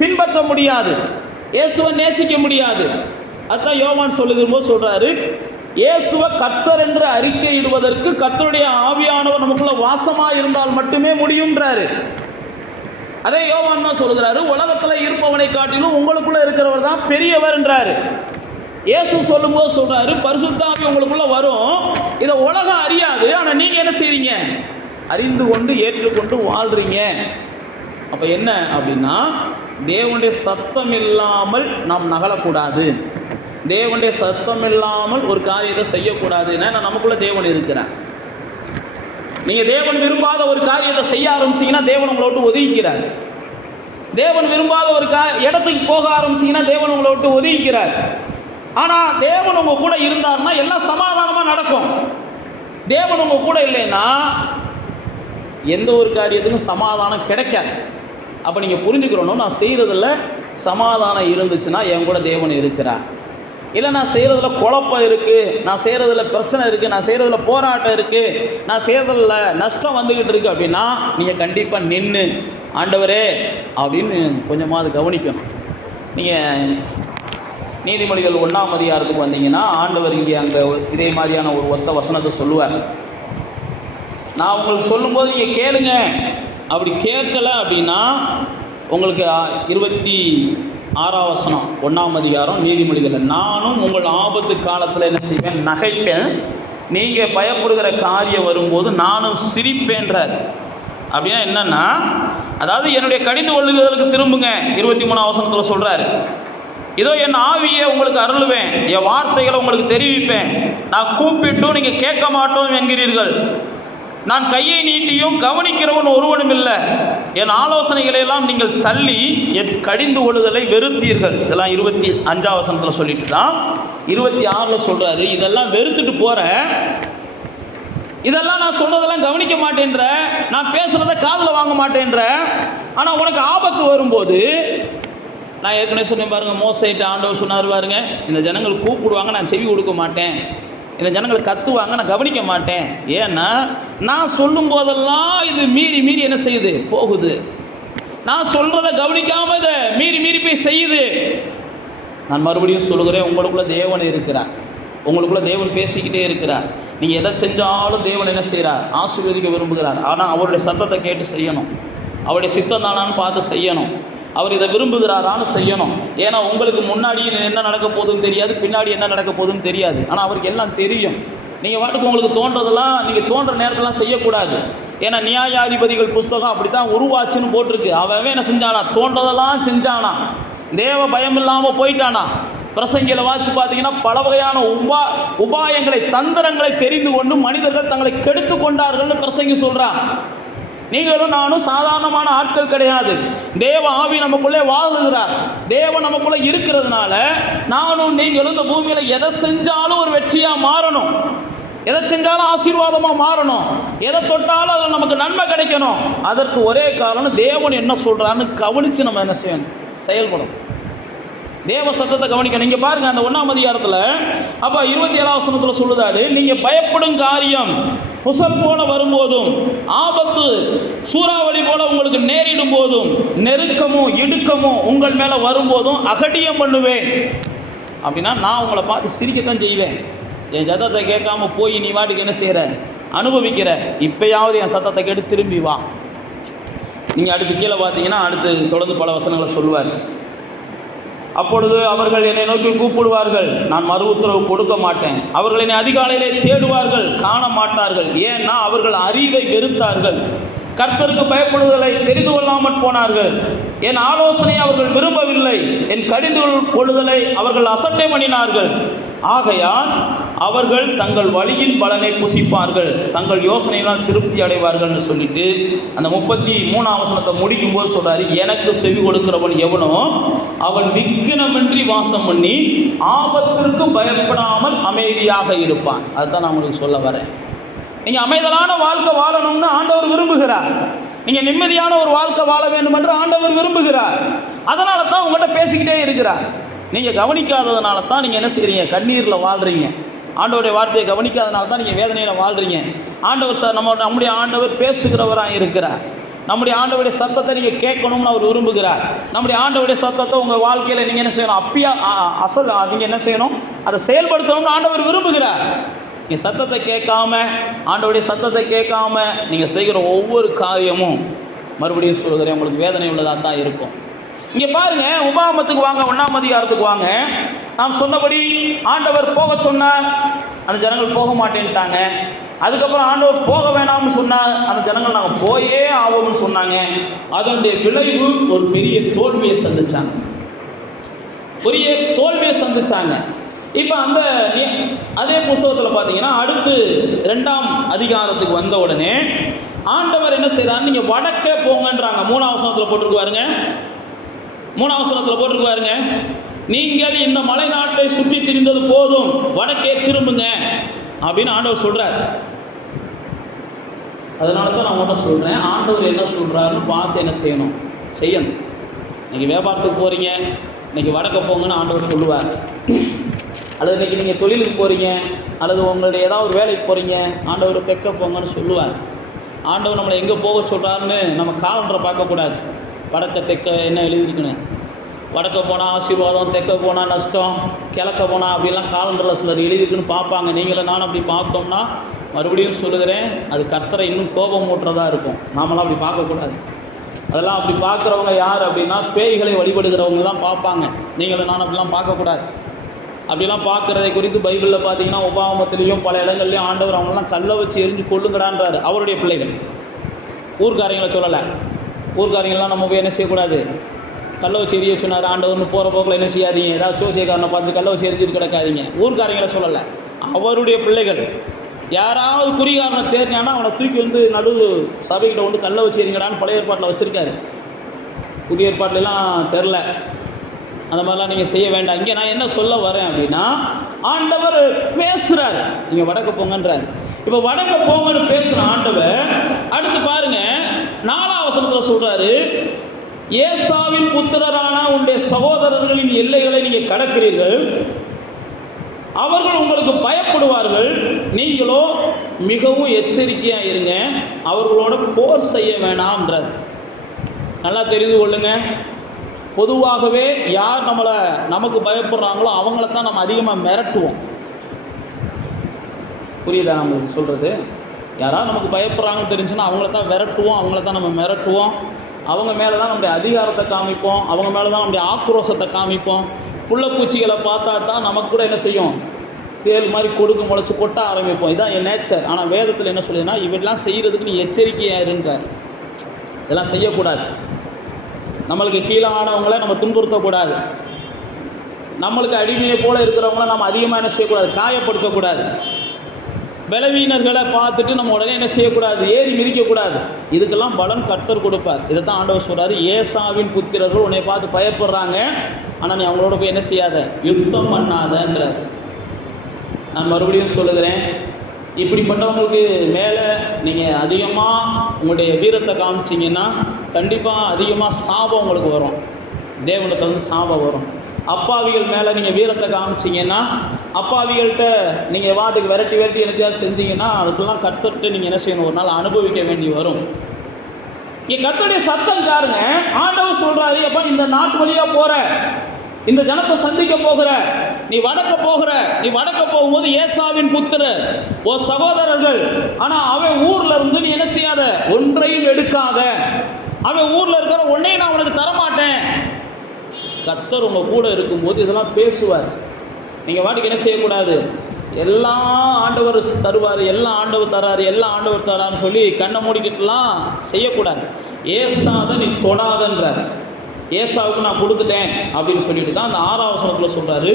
பின்பற்ற முடியாது, இயேசுவை நேசிக்க முடியாது. அதுதான் யோவான் சொல்லும்போது சொல்கிறாரு, இயேசுவை கர்த்தர் என்று அறிக்கையிடுவதற்கு கர்த்தருடைய ஆவியானவர் நமக்குள்ள வாசமாக இருந்தால் மட்டுமே முடியும்ன்றாரு. அதே யோவான் தான் சொல்லுகிறாரு, உலகத்தில் இருப்பவனை காட்டிலும் உங்களுக்குள்ள இருக்கிறவர் தான் பெரியவர் என்றாரு. இயேசு சொல்லும்போது சொல்றாரு, பரிசுத்த ஆவி உங்களுக்குள்ள வரும், இதை உலகம் அறியாது, ஆனால் நீங்க என்ன செய்றீங்க, அறிந்து கொண்டு ஏற்றுக்கொண்டு வாழ்றீங்க. அப்ப என்ன அப்படின்னா, தேவனுடைய சத்தம் இல்லாமல் நாம் நகலக்கூடாது, தேவனுடைய சத்தம் இல்லாமல் ஒரு காரியத்தை செய்யக்கூடாது. ஏன்னா நமக்குள்ள தேவன் இருக்கிறார். நீங்க தேவன் விரும்பாத ஒரு காரியத்தை செய்ய ஆரம்பிச்சீங்கன்னா தேவன் உங்களை விட்டு ஒதுக்கிறார். தேவன் விரும்பாத ஒரு இடத்துக்கு போக ஆரம்பிச்சீங்கன்னா தேவன் உங்களை விட்டு ஒதுக்கிறார். ஆனால் தேவன் உங்க கூட இருந்தார்னா எல்லாம் சமாதானமாக நடக்கும். தேவன் உங்க கூட இல்லைன்னா எந்த ஒரு காரியத்துக்கும் சமாதானம் கிடைக்காது. அப்போ நீங்கள் புரிஞ்சுக்கிறணும், நான் செய்கிறதில்ல சமாதானம் இருந்துச்சுன்னா என் கூட தேவன் இருக்கிறார். இல்லை நான் செய்கிறதுல குழப்பம் இருக்குது, நான் செய்கிறதுல பிரச்சனை இருக்குது, நான் செய்கிறதுல போராட்டம் இருக்குது, நான் செய்கிறதில்ல நஷ்டம் வந்துக்கிட்டு இருக்குது அப்படின்னா நீங்கள் கண்டிப்பாக நின்று ஆண்டவரே அப்படின்னு கொஞ்சமாவது கவனிக்கணும். நீங்கள் நீதிமொழிகள் 1ஆம் அதிகாரத்துக்கு வந்தீங்கன்னா ஆண்டவர் இங்கே அங்கே இதே மாதிரியான ஒரு ஒத்த வசனத்தை சொல்லுவார். நான் உங்களுக்கு சொல்லும்போது நீங்கள் கேளுங்க, அப்படி கேட்கலை அப்படின்னா உங்களுக்கு 26ஆம் வசனம் 1ஆம் அதிகாரம் நீதிமொழிகள், நானும் உங்கள் ஆபத்து காலத்தில் என்ன செய்வேன், நகைப்பேன், நீங்கள் பயப்படுகிற காரியம் வரும்போது நானும் சிரிப்பேன்றார். அப்படின்னா என்னன்னா, அதாவது என்னுடைய கடிந்து கொள்ளுதலுக்கு திரும்புங்க. 23ஆம் வசனத்தில் சொல்கிறார், இதோ என் ஆவியை உங்களுக்கு அருளுவேன், என் வார்த்தைகளை உங்களுக்கு தெரிவிப்பேன், நான் கூப்பிட்டும் நீங்கள் கேட்க மாட்டோம் என்கிறீர்கள், நான் கையை நீட்டியும் கவனிக்கிறவன் ஒருவனும் இல்லை, என் ஆலோசனைகளை எல்லாம் நீங்கள் தள்ளி என் கடிந்து கொள்ளுதலை வெறுத்தீர்கள். இதெல்லாம் 25ஆம் வசனத்தில் சொல்லிட்டு தான் 26ல் சொல்கிறாரு, இதெல்லாம் வெறுத்துட்டு போகிறேன், இதெல்லாம் நான் சொல்கிறதெல்லாம் கவனிக்க மாட்டேன்ற, நான் பேசுகிறத காதில் வாங்க மாட்டேன்ற, ஆனால் உனக்கு ஆபத்து வரும்போது நான் ஏற்கனவே சொன்னேன் பாருங்க, மோசைட்ட ஆண்டவர் சொன்னார் பாருங்க, இந்த ஜனங்கள் கூப்பிடுவாங்க நான் செவி கொடுக்க மாட்டேன், இந்த ஜனங்களை கத்துவாங்க நான் கவனிக்க மாட்டேன், ஏன்னா நான் சொல்லும் போதெல்லாம் இது மீறி மீறி என்ன செய்யுது போகுது, நான் சொல்கிறத கவனிக்காமல் இதை மீறி மீறி போய் செய்யுது. நான் மறுபடியும் சொல்லுகிறேன், உங்களுக்குள்ள தேவன் இருக்கிறார், உங்களுக்குள்ள தேவன் பேசிக்கிட்டே இருக்கிறார். நீங்கள் எதை செஞ்சாலும் தேவன் என்ன செய்கிறார், ஆசீர்வதிக்க விரும்புகிறார். ஆனால் அவருடைய சத்தத்தை கேட்டு செய்யணும், அவருடைய சித்தம் தானான்னு பார்த்து செய்யணும், அவர் இதை விரும்புகிறாரான்னு செய்யணும். ஏன்னா உங்களுக்கு முன்னாடி என்ன நடக்க போகுதுன்னு தெரியாது, பின்னாடி என்ன நடக்க போகுதுன்னு தெரியாது, ஆனால் அவருக்கு எல்லாம் தெரியும். நீங்கள் வாட்டுக்கு உங்களுக்கு தோன்றதெல்லாம் நீங்கள் தோன்ற நேரத்தெல்லாம் செய்யக்கூடாது. ஏன்னா நியாயாதிபதிகள் புஸ்தகம் அப்படி தான் உருவாச்சுன்னு போட்டிருக்கு. அவன் என்ன செஞ்சானா, தோன்றதெல்லாம் செஞ்சானா, தேவ பயம் இல்லாமல் போயிட்டானா. பிரசங்கில வாட்சி பார்த்தீங்கன்னா பல வகையான உபாயங்களை தந்திரங்களை தெரிந்து கொண்டு மனிதர்கள் தங்களை கெடுத்து கொண்டார்கள்னு பிரசங்கி சொல்கிறான். நீங்களும் நானும் சாதாரணமான ஆட்கள் கிடையாது. தேவ ஆவி நமக்குள்ளே வாழுகிறார், தேவன் நமக்குள்ளே இருக்கிறதுனால நானும் நீங்களும் இந்த பூமியில் எதை செஞ்சாலும் ஒரு வெற்றியாக மாறணும், எதை செஞ்சாலும் ஆசீர்வாதமாக மாறணும், எதை தொட்டாலும் அதில் நமக்கு நன்மை கிடைக்கணும். அதற்கு ஒரே காரணம் தேவன் என்ன சொல்கிறான்னு கவனித்து நம்ம என்ன செய்யணும், செயல்படும். தேவ சத்தத்தை கவனிக்கணும். நீங்கள் பாருங்கள், அந்த 1ஆம் அதிகாரத்தில் அப்போ 27ஆம் வசனத்தில் சொல்லுதாரு, நீங்கள் பயப்படும் காரியம் புசல் போல வரும்போதும், ஆபத்து சூறாவளி போல உங்களுக்கு நேரிடும் போதும், நெருக்கமும் இடுக்கமும் உங்கள் மேலே வரும்போதும் அகடியம் பண்ணுவேன். அப்படின்னா நான் உங்களை பார்த்து சிரிக்கத்தான் செய்வேன். என் சத்தத்தை கேட்காம போய் நீ வாட்டுக்கு என்ன செய்கிற, அனுபவிக்கிற, இப்போயாவது என் சத்தத்தை கேட்டு திரும்பி வா. நீங்கள் அடுத்து கீழே பார்த்தீங்கன்னா அடுத்து தொடர்ந்து பல வசனங்களை சொல்லுவார். அப்பொழுது அவர்கள் என்னை நோக்கி கூப்பிடுவார்கள், நான் மறு உத்தரவு கொடுக்க மாட்டேன். அவர்கள் என்னை அதிகாலையிலே தேடுவார்கள், காண மாட்டார்கள். ஏன்னா அவர்கள் அறிவை வெறுத்தார்கள், கர்த்தருக்கு பயப்படுதலை தெரிந்து கொள்ளாமல் போனார்கள். என் ஆலோசனையை அவர்கள் விரும்பவில்லை, என் கடிந்து கொள்ளுதலை அவர்கள் அசட்டை பண்ணினார்கள். ஆகையால் அவர்கள் தங்கள் வழியின் பலனை புசிப்பார்கள், தங்கள் யோசனையினால் திருப்தி அடைவார்கள்னு சொல்லிட்டு அந்த 33ஆம் வசனத்தை முடிக்கும் போது சொல்றாரு, எனக்கு செவி கொடுக்கிறவன் எவனோ அவன் விக்கினமின்றி வாசம் பண்ணி ஆபத்திற்கு பயப்படாமல் அமைதியாக இருப்பான். அதுதான் நான் உங்களுக்கு சொல்ல வரேன். நீங்கள் அமைதலான வாழ்க்கை வாழணும்னு ஆண்டவர் விரும்புகிறார், நீங்கள் நிம்மதியான ஒரு வாழ்க்கை வாழ வேண்டும் என்று ஆண்டவர் விரும்புகிறார். அதனால தான் உங்கள்கிட்ட பேசிக்கிட்டே இருக்கிறார். நீங்கள் கவனிக்காததுனால தான் நீங்கள் என்ன செய்கிறீங்க, கண்ணீரில் வாழ்கிறீங்க. ஆண்டவருடைய வார்த்தையை கவனிக்காதனால தான் நீங்கள் வேதனையில் வாழ்கிறீங்க. ஆண்டவர் சார் நம்முடைய ஆண்டவர் பேசுகிறவராக இருக்கிறார். நம்முடைய ஆண்டவருடைய சத்தத்தை நீங்கள் கேட்கணும்னு அவர் விரும்புகிறார். நம்முடைய ஆண்டவருடைய சத்தத்தை உங்கள் வாழ்க்கையில் நீங்கள் என்ன செய்யணும்? அப்பயா நீங்கள் என்ன செய்யணும்? அதை செயல்படுத்தணும்னு ஆண்டவர் விரும்புகிறார். நீங்கள் சத்தத்தை கேட்காம, ஆண்டவருடைய சத்தத்தை கேட்காம நீங்கள் செய்கிற ஒவ்வொரு காரியமும், மறுபடியும் சொல்கிறேன், உங்களுக்கு வேதனை உள்ளதாக தான் இருக்கும். இங்கே பாருங்கள், உபாகமத்துக்கு வாங்க, 1ஆம் அதிகாரத்துக்கு வாங்க. நாம் சொன்னபடி ஆண்டவர் போக சொன்னார், அந்த ஜனங்கள் போக மாட்டேன்ட்டாங்க. அதுக்கப்புறம் ஆண்டவர் போக வேணாம்னு சொன்னார், அந்த ஜனங்கள் நாங்கள் போயே ஆவோம்னு சொன்னாங்க. அதனுடைய விளைவு ஒரு பெரிய தோல்வியை சந்திச்சாங்க. இப்போ அதே புஸ்தகத்தில் பார்த்தீங்கன்னா அடுத்து 2ஆம் அதிகாரத்துக்கு வந்த உடனே ஆண்டவர் என்ன செய்கிறார்? நீங்கள் வடக்கே போங்கன்றாங்க. 3ஆம் வசனத்தில் போட்டிருக்குவாருங்க. 3ஆம் வசனத்தில் போட்டிருக்குவாருங்க, நீங்கள் இந்த மலை நாட்டை சுற்றி திரிந்தது போதும், வடக்கே திரும்புங்க அப்படின்னு ஆண்டவர் சொல்கிறார். அதனால தான் நான் உங்கள்கிட்ட சொல்கிறேன், ஆண்டவர் என்ன சொல்கிறாருன்னு பார்த்து என்ன செய்யணும்? இன்றைக்கி வியாபாரத்துக்கு போகிறீங்க, இன்றைக்கி வடக்க போங்கன்னு ஆண்டவர் சொல்லுவார். அல்லது இன்றைக்கி நீங்கள் தொழிலுக்கு போகிறீங்க, அல்லது உங்களுடைய ஏதாவது ஒரு வேலைக்கு போகிறீங்க, ஆண்டவர் தெற்க போங்கன்னு சொல்லுவார். ஆண்டவர் நம்மளை எங்கே போக சொல்கிறாருன்னு நம்ம காலண்டரை பார்க்கக்கூடாது. வடக்க தெற்க என்ன எழுதியிருக்குன்னு, வடக்க போனால் ஆசீர்வாதம், தெற்க போனால் நஷ்டம், கிழக்க போனால் அப்படிலாம் காலண்டரில் சிலர் எழுதியிருக்குன்னு பார்ப்பாங்க. நீங்களும் நானும் அப்படி பார்த்தோம்னா, மறுபடியும் சொல்லுகிறேன், அது கர்த்தரை இன்னும் கோபம் ஊட்டுறதா இருக்கும். நாமெல்லாம் அப்படி பார்க்கக்கூடாது. அதெல்லாம் அப்படி பார்க்குறவங்க யார் அப்படின்னா, பேய்களை வழிபடுகிறவங்க தான் பார்ப்பாங்க. நீங்களும் நானும் அப்படிலாம் பார்க்கக்கூடாது. அப்படிலாம் பார்க்குறதை குறித்து பைபிளில் பார்த்தீங்கன்னா, உபாகமத்திலையும் பல இடங்கள்லையும் ஆண்டவர் அவங்களெலாம் கல்லை வச்சு எரிஞ்சு கொள்ளுங்கடான்றார். அவருடைய பிள்ளைகள், ஊர்க்காரங்களை சொல்லலை. ஊர்க்காரங்களாம் நம்ம போய் என்ன செய்யக்கூடாது? கல்லை வச்சு எரிய சொன்னார் ஆண்டவர்னு போகிற போக்கில் என்ன செய்யாதீங்க? ஏதாவது சோசியக்காரனை பார்த்து கல்லை வச்சு எரிஞ்சிட்டு கிடக்காதீங்க. ஊர்க்காரங்களை சொல்லலை, அவருடைய பிள்ளைகள். யாராவது குறிகாரனை தேர்னான்னா அவனை தூக்கி வந்து நடு சபைக்கிட்ட வந்து கல்லை வச்சு எறிங்கடான்னு பழைய ஏற்பாட்டில் வச்சுருக்காரு. புதிய ஏற்பாட்டிலலாம் தெரில. அந்த மாதிரிலாம் நீங்கள் செய்ய வேண்டாம். இங்கே நான் என்ன சொல்ல வரேன் அப்படின்னா, ஆண்டவர் பேசுகிறார், நீங்கள் வடக்க போங்கன்றார். இப்போ வடக்க போங்கன்னு பேசுகிற ஆண்டவர் அடுத்து பாருங்கள், 4ஆம் வசனத்தில் சொல்கிறாரு, ஏசாவின் புத்திரரான உங்களுடைய சகோதரர்களின் எல்லைகளை நீங்கள் கடக்கிறீர்கள், அவர்கள் உங்களுக்கு பயப்படுவார்கள், நீங்களோ மிகவும் எச்சரிக்கையாக இருங்க, அவர்களோட போர் செய்ய வேணாம்ன்றார். நல்லா தெரிந்து கொள்ளுங்க, பொதுவாகவே யார் நமக்கு பயப்படுறாங்களோ அவங்கள தான் நம்ம அதிகமாக மிரட்டுவோம். புரியுதா நம்மளுக்கு சொல்கிறது? யாராவது நமக்கு பயப்படுறாங்கன்னு தெரிஞ்சுன்னா அவங்கள தான் விரட்டுவோம், அவங்கள தான் நம்ம மிரட்டுவோம். அவங்க மேலே தான் நம்முடைய அதிகாரத்தை காமிப்போம், அவங்க மேலே தான் நம்முடைய ஆக்ரோஷத்தை காமிப்போம். புள்ளப்பூச்சிகளை பார்த்தா தான் நமக்கு கூட என்ன செய்யும்? தேல் மாதிரி கொடுக்கு முளைச்சி கொட்ட ஆரம்பிப்போம். இதுதான் என் நேச்சர். ஆனால் வேதத்தில் என்ன சொல்லுதுன்னா, இவெல்லாம் செய்கிறதுக்கு நீ எச்சரிக்கையாக இருக்கார். இதெல்லாம் செய்யக்கூடாது. நம்மளுக்கு கீழானவங்களை நம்ம துன்புறுத்தக்கூடாது. நம்மளுக்கு அடிமையை போல் இருக்கிறவங்கள நம்ம அதிகமாக என்ன செய்யக்கூடாது? காயப்படுத்தக்கூடாது. பலவீனர்களை பார்த்துட்டு நம்ம உடனே என்ன செய்யக்கூடாது? ஏறி மிதிக்கக்கூடாது. இதுக்கெல்லாம் பலன் கர்த்தர் கொடுப்பார். இதை தான் ஆண்டவர் சொல்கிறாரு, ஏசாவின் புத்திரர்கள் உன்னை பார்த்து பயப்படுறாங்க, ஆனால் நீ அவங்களோட போய் என்ன செய்யாத? யுத்தம் பண்ணாதன்றார். நான் மறுபடியும் சொல்லுகிறேன், இப்படிப்பட்டவங்களுக்கு மேலே நீங்கள் அதிகமாக உங்களுடைய வீரத்தை காமிச்சிங்கன்னா கண்டிப்பாக அதிகமாக சாபம் உங்களுக்கு வரும். தேவனத்தை வந்து சாபம் வரும். அப்பாவிகள் மேலே நீங்கள் வீரத்தை காமிச்சிங்கன்னா, அப்பாவிகள்கிட்ட நீங்கள் வாட்டுக்கு விரட்டி எனக்காவது செஞ்சீங்கன்னா, அதுக்கெல்லாம் கர்த்தர்கிட்ட நீங்கள் என்ன செய்யணும்? ஒரு நாள் அனுபவிக்க வேண்டி வரும். இங்கே கர்த்தருடைய சத்தம் பாருங்க. ஆண்டவர் சொல்கிறாரு, அப்போ இந்த நாட்டு வழியாக போகிற, இந்த ஜனத்தை சந்திக்க போகிற, நீ வடக்க போகிற, நீ வடக்க போகும்போது ஏசாவின் புத்திரர் ஓ சகோதரர்கள், ஆனால் அவன் ஊரில் இருந்து நீ என்ன செய்யாத? ஒன்றையும் எடுக்காத. அவன் ஊரில் இருக்கிற ஒன்றையும் நான் உனக்கு தரமாட்டேன். கர்த்தர் உங்கள் கூட இருக்கும்போது இதெல்லாம் பேசுவார். நீங்கள் வாட்டுக்கு என்ன செய்யக்கூடாது? எல்லாம் ஆண்டவர் தருவார், எல்லாம் ஆண்டவர் தராரு, எல்லாம் ஆண்டவர் தரான்னு சொல்லி கண்ணை மூடிக்கிட்டுலாம் செய்யக்கூடாது. ஏசாத நீ தொடாதன்றார். ஏசாவுக்கு நான் கொடுத்துட்டேன் அப்படின்னு சொல்லிட்டு தான் அந்த 6ஆம் வசனத்தில் சொல்கிறாரு,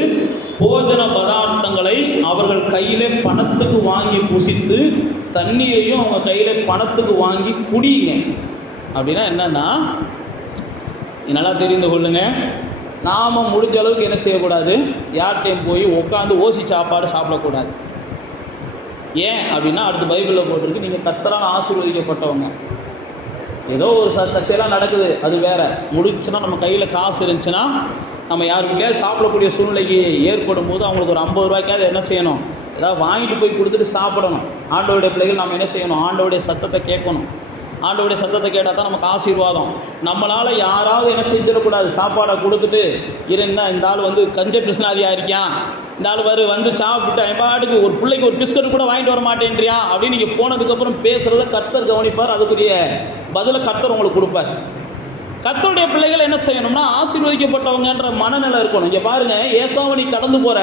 போஜன பதார்த்தங்களை அவர்கள் கையிலே பணத்துக்கு வாங்கி புசித்து தண்ணீரையும் அவங்க கையிலே பணத்துக்கு வாங்கி குடிங்க. அப்படின்னா என்னென்னா, நல்லா தெரிந்து கொள்ளுங்க, நாம் முடிஞ்ச அளவுக்கு என்ன செய்யக்கூடாது? யார்கிட்டையும் போய் உட்காந்து ஓசி சாப்பாடு சாப்பிடக்கூடாது. ஏன் அப்படின்னா, அடுத்து பைபிளில் போட்டிருக்கு, நீங்கள் கர்த்தரால் ஆசீர்வதிக்கப்பட்டவங்க. ஏதோ ஒரு தச்சையெல்லாம் நடக்குது, அது வேறு. முடிச்சுன்னா நம்ம கையில் காசு இருந்துச்சுன்னா நம்ம யாருக்கிட்டே சாப்பிடக்கூடிய சூழ்நிலைக்கு ஏற்படும் போது அவங்களுக்கு ஒரு 50 ரூபாய்க்காவது என்ன செய்யணும்? ஏதாவது வாங்கிட்டு போய் கொடுத்துட்டு சாப்பிடணும். ஆண்டவருடைய பிள்ளைகள் நாம் என்ன செய்யணும்? ஆண்டவருடைய சத்தத்தை கேட்கணும். ஆண்டவருடைய சத்தத்தை கேட்டால் தான் நமக்கு ஆசீர்வாதம். நம்மளால் யாராவது என்ன செஞ்சிடக்கூடாது, சாப்பாடை கொடுத்துட்டு இருந்தால் இந்த ஆள் வந்து கஞ்ச பிஸ்னாரியாக இருக்கான், இந்த ஆள் வந்து சாப்பிட்டு பாட்டுக்கு ஒரு பிள்ளைக்கு ஒரு பிஸ்கட் கூட வாங்கிட்டு வர மாட்டேன்றியா அப்படின்னு நீங்கள் போனதுக்கப்புறம் பேசுகிறத கர்த்தர் கவனிப்பார். அதுக்குரிய பதிலை கர்த்தர் உங்களுக்கு கொடுப்பார். கர்த்தருடைய பிள்ளைகள் என்ன செய்யணும்னா ஆசீர்வதிக்கப்பட்டவங்கன்ற மனநிலை இருக்கணும். இங்கே பாருங்கள், ஏசாவை நீ கடந்து போகிற,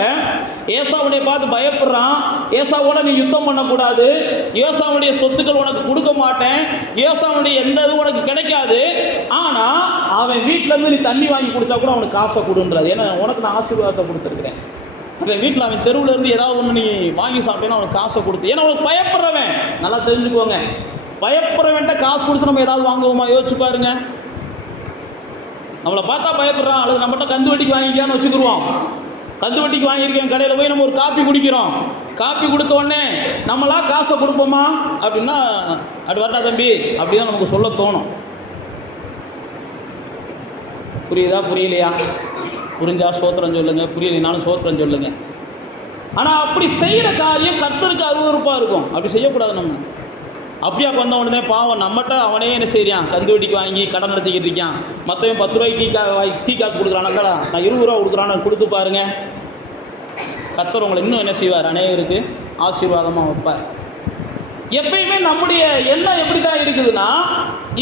ஏசாவுடைய பார்த்து பயப்படுறான், ஏசாவோட நீ யுத்தம் பண்ணக்கூடாது, ஏசாவுடைய சொத்துக்கள் உனக்கு கொடுக்க மாட்டேன், ஏசாவுடைய எந்த இதுவும் உனக்கு கிடைக்காது, ஆனால் அவன் வீட்டிலேருந்து நீ தண்ணி வாங்கி குடித்தா கூட அவனுக்கு காசை கொடுன்றாது. ஏன்னா உனக்கு நான் ஆசீர்வாதத்தை கொடுத்துருக்குறேன். அவன் வீட்டில் அவன் தெருவில் இருந்து ஏதாவது ஒன்று நீ வாங்கி சாப்பிட்டேன்னா அவனுக்கு காசை கொடுத்து, ஏன்னா அவனுக்கு பயப்படுறவன். நல்லா தெரிஞ்சுக்கோங்க, பயப்படுறவன்ட்ட காசு கொடுத்து நம்ம ஏதாவது வாங்குவோமா? யோசிச்சு பாருங்க. நம்மளை பார்த்தா பயப்படுறான், அல்லது நம்மகிட்ட கந்து வட்டிக்கு வாங்கிக்கான்னு வச்சுக்கிடுவோம். கந்து வட்டிக்கு வாங்கியிருக்கேன், கடையில் போய் நம்ம ஒரு காப்பி குடிக்கிறோம். காப்பி கொடுத்த உடனே நம்மளா காசை கொடுப்போமா அப்படின்னா, அப்படி வரட்டா தம்பி அப்படிதான் நமக்கு சொல்ல தோணும். புரியுதா புரியலையா? புரிஞ்சா சோத்திரம் சொல்லுங்க, புரியலைனாலும் சோத்திரம் சொல்லுங்க. ஆனால் அப்படி செய்கிற காரியம் கர்த்தருக்கு அருவருப்பாக இருக்கும். அப்படி செய்யக்கூடாது. நம்ம அப்படியா வந்த உடனே பாவம் நம்மகிட்ட அவனே என்ன செய்கிறான், கந்து வட்டிக்கு வாங்கி கடன் நடத்திக்கிட்டு இருக்கான். மற்றவன் 10 ரூபாய்க்கு டீ காசு கொடுக்குறானாக்கா நான் 20 ரூபா கொடுக்குறான்னு கொடுத்து பாருங்க. கர்த்தர் உங்களை இன்னும் என்ன செய்வார், அநேகருக்கு ஆசீர்வாதமாக வைப்பார். எப்பயுமே நம்முடைய எண்ணம் எப்படி தான் இருக்குதுன்னா,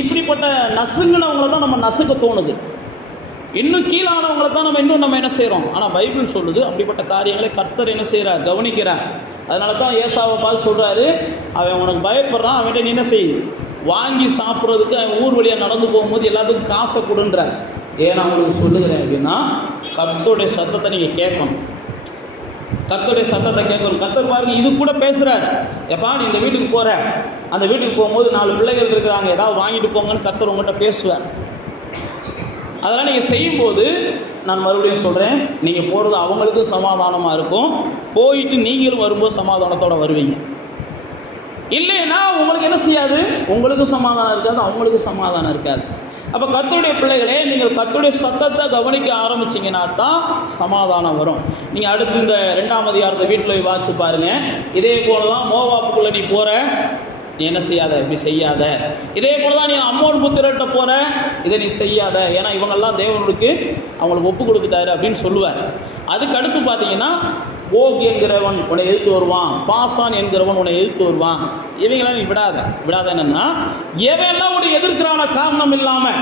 இப்படிப்பட்ட நசுங்கினவங்களை தான் நம்ம நசுக்க தோணுது. இன்னும் கீழானவங்களை தான் நம்ம என்ன செய்கிறோம். ஆனால் பைபிள் சொல்லுது அப்படிப்பட்ட காரியங்களை கர்த்தர் என்ன செய்கிறார், கவனிக்கிறார். அதனால தான் ஏசாவை பார்த்து சொல்கிறாரு, அவன் உனக்கு பயப்படுறான், அவன்கிட்ட நீ என்ன செய், வாங்கி சாப்பிட்றதுக்கு அவன் ஊர் வழியாக நடந்து போகும்போது எல்லாத்துக்கும் காசை கொடுன்றார். ஏன்னா அவங்களுக்கு சொல்லுகிறேன் அப்படின்னா, கர்த்தருடைய சத்தத்தை நீங்கள் கேட்கணும். கர்த்தருடைய சத்தத்தை கேட்கணும். கர்த்தர் பாருங்க, இது கூட பேசுகிறார். எப்பா நீ இந்த வீட்டுக்கு போகிற, அந்த வீட்டுக்கு போகும்போது 4 பிள்ளைகள் இருக்கிறாங்க, ஏதாவது வாங்கிட்டு போங்கன்னு கர்த்தர் உங்கள்கிட்ட பேசுவார். அதெல்லாம் நீங்கள் செய்யும்போது, நான் மறுபடியும் சொல்கிறேன், நீங்கள் போகிறது அவங்களுக்கும் சமாதானமாக இருக்கும், போயிட்டு நீங்களும் வரும்போது சமாதானத்தோடு வருவீங்க. இல்லைன்னா உங்களுக்கு என்ன செய்யாது, உங்களுக்கும் சமாதானம் இருக்காது, அவங்களுக்கும் சமாதானம் இருக்காது. அப்போ கர்த்தருடைய பிள்ளைகளே, நீங்கள் கர்த்தருடைய சத்தத்தை கவனிக்க ஆரம்பிச்சிங்கன்னா தான் சமாதானம் வரும். நீங்கள் அடுத்து இந்த 2ஆம் அதிகாரத்தை வீட்டில் போய் வாட்சி பாருங்கள். இதே போல தான் மோவாப்புக்குள்ளே நீ போகிற, நீ என்ன செய்யாத, இப்படி செய்யாத. இதே போல தான் நீ அம்மோன் புத்திரர்கிட்ட போகிற, இதை நீ செய்யாத, ஏன்னா இவங்கெல்லாம் தேவனுக்கு அவங்களுக்கு ஒப்பு கொடுத்துட்டாரு அப்படின்னு சொல்லுவார். அதுக்கு அடுத்து பார்த்தீங்கன்னா, ஓக் என்கிறவன் உன்னை எதிர்த்து வருவான், பாசான் என்கிறவன் உன்னை எதிர்த்து வருவான், இவங்களாம் நீ விடாத என்னன்னா, எவையெல்லாம் உன்னை எதிர்க்கிறான காரணம் இல்லாமல்,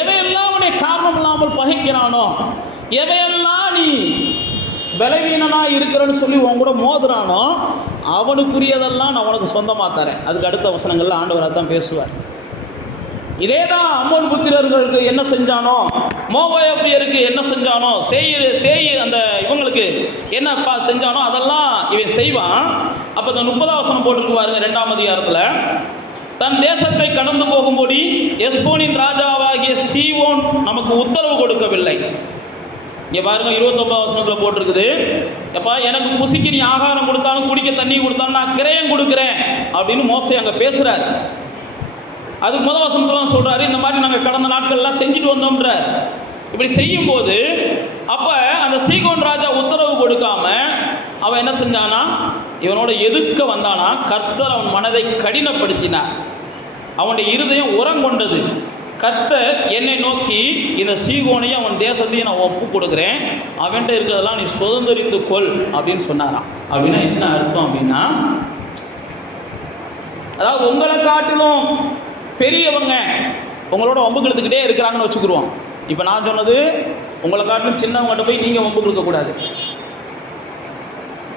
எவையெல்லாம் உன்னை காரணம் இல்லாமல் பகைக்கிறானோ, எவையெல்லாம் நீ பலவீனனாக இருக்கிறன்னு சொல்லி உன் கூட மோதுறானோ, அவனுக்குரியதெல்லாம் நான் உனக்கு சொந்தமாக தரேன். அதுக்கு அடுத்த வசனங்களில் ஆண்டவராக தான் பேசுவார். இதே தான் அம்மோன் புத்திரர்களுக்கு என்ன செஞ்சானோ, மோவாபியருக்கு என்ன செஞ்சானோ, சேயீர் அந்த இவங்களுக்கு என்னப்பா செஞ்சானோ அதெல்லாம் இவன் செய்வான். அப்போ இந்த 30ஆம் வசனம் போட்டிருக்கு பாருங்க, 2ஆம் அதிகாரத்தில். தன் தேசத்தை கடந்து போகும்படி எஸ்போனின் ராஜாவாகிய சீவோன் நமக்கு உத்தரவு கொடுக்கவில்லை. இங்கே பாருங்க, 29ஆம் வசனத்தில் போட்டிருக்குது, எப்பா எனக்கு புசிக்கு நீ ஆகாரம் கொடுத்தாலும் குடிக்க தண்ணி கொடுத்தாலும் நான் கிரயம் கொடுக்குறேன் அப்படின்னு மோசே அங்கே பேசுகிறார். அதுக்கு முதல் வசனத்தில் சொல்கிறாரு, இந்த மாதிரி நாங்கள் கடந்த நாட்கள்லாம் செஞ்சுட்டு வந்தோம்ன்றார். இப்படி செய்யும்போது அப்போ அந்த சீகோன் ராஜா உத்தரவு கொடுக்காம அவன் என்ன செஞ்சானா, இவனோட எதிர்க்க வந்தானா, கர்த்தர் அவன் மனதை கடினப்படுத்தினார், அவனுடைய இருதயம் உரங்கொண்டது. கர்த்தர் என்னை நோக்கி, இந்த சீகோனையும் அவன் தேசத்தையும் நான் ஒப்பு கொடுக்குறேன், அவன்கிட்ட இருக்கிறதெல்லாம் நீ சுதந்திரித்துக்கொள் அப்படின்னு சொன்னாராம். அப்படின்னா என்ன அர்த்தம் அப்படின்னா, அதாவது உங்களை காட்டிலும் பெரியவங்க உங்களோட வம்பு கெடுத்துக்கிட்டே இருக்கிறாங்கன்னு வச்சுக்கிடுவோம். இப்போ நான் சொன்னது, உங்களை காட்டிலும் சின்னவங்ககிட்ட போய் நீங்கள் வம்பு கெடுக்கக்கூடாது.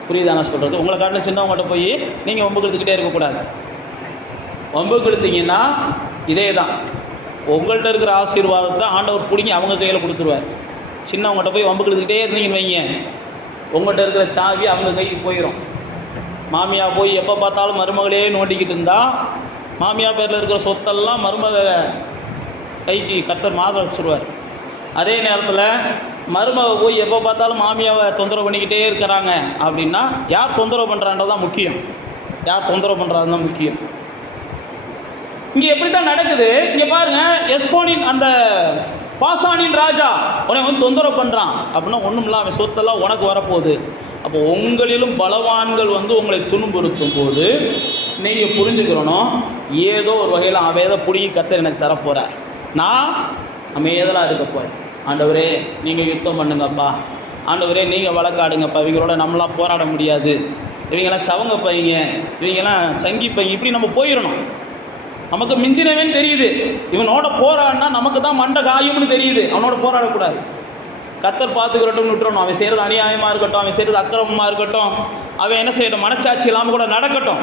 புரியுதா நான் சொல்கிறது? உங்களை காட்டிலும் சின்னவங்ககிட்ட போய் நீங்கள் வம்பு கெடுத்துக்கிட்டே இருக்கக்கூடாது. வம்பு கெடுத்தீங்கன்னா இதே தான், உங்கள்கிட்ட இருக்கிற ஆசீர்வாதத்தை ஆண்டவர் பிடிங்கி அவங்க கையில் கொடுத்துருவார். சின்னவங்ககிட்ட போய் வம்பு கெடுத்துக்கிட்டே இருந்தீங்கன்னு வைங்க, உங்கள்கிட்ட இருக்கிற சாவி அவங்க கைக்கு போயிடும். மாமியா போய் எப்போ பார்த்தாலும் மருமகளே நோண்டிக்கிட்டு இருந்தால், மாமியா பேரில் இருக்கிற சொத்தெல்லாம் மருமக கைக்கு கர்த்தர் மாற வச்சுருவார். அதே நேரத்தில் மருமக போய் எப்போ பார்த்தாலும் மாமியாவை தொந்தரவு பண்ணிக்கிட்டே இருக்கிறாங்க அப்படின்னா, யார் தொந்தரவு பண்ணுறான்றதான் முக்கியம், யார் தொந்தரவு பண்ணுறான்னு தான் முக்கியம். இங்கே எப்படி தான் நடக்குது. இங்கே பாருங்கள், எஸ்போனின் அந்த பாசானின் ராஜா உன்னை வந்து தொந்தரவு பண்ணுறான் அப்படின்னா, ஒன்றும் இல்லை, அவன் சொத்தெல்லாம் உனக்கு வரப்போகுது. அப்போ உங்களிலும் பலவான்கள் வந்து உங்களை துன்புறுத்தும் போது நீங்கள் புரிஞ்சுக்கிறணும், ஏதோ ஒரு வகையில் அவேத பிடிங்கி கர்த்தர் எனக்கு தரப்போகிறார், நான் அமைதலாக இருக்க போகிறேன். ஆண்டவரே நீங்கள் யுத்தம் பண்ணுங்கப்பா, ஆண்டவரே நீங்கள் வழக்காடுங்கப்பா, இவங்களோட நம்மளாம் போராட முடியாது, இவங்கெல்லாம் சவங்க பையங்க, இவங்கெல்லாம் சங்கி பையங்க, இப்படி நம்ம போயிடணும். நமக்கு மிஞ்சினவேன்னு தெரியுது, இவனோட போராடினா நமக்கு தான் மண்டை காயும்னு தெரியுது, அவனோட போராடக்கூடாது. கர்த்தர் பார்த்துக்கிறட்டும்னு விட்டுறணும். அவன் செய்கிறது அநியாயமாக இருக்கட்டும், அவன் செய்கிறது அக்கிரமமாக இருக்கட்டும், அவன் என்ன செய்யட்டும், மனச்சாட்சி இல்லாமல் கூட நடக்கட்டும்.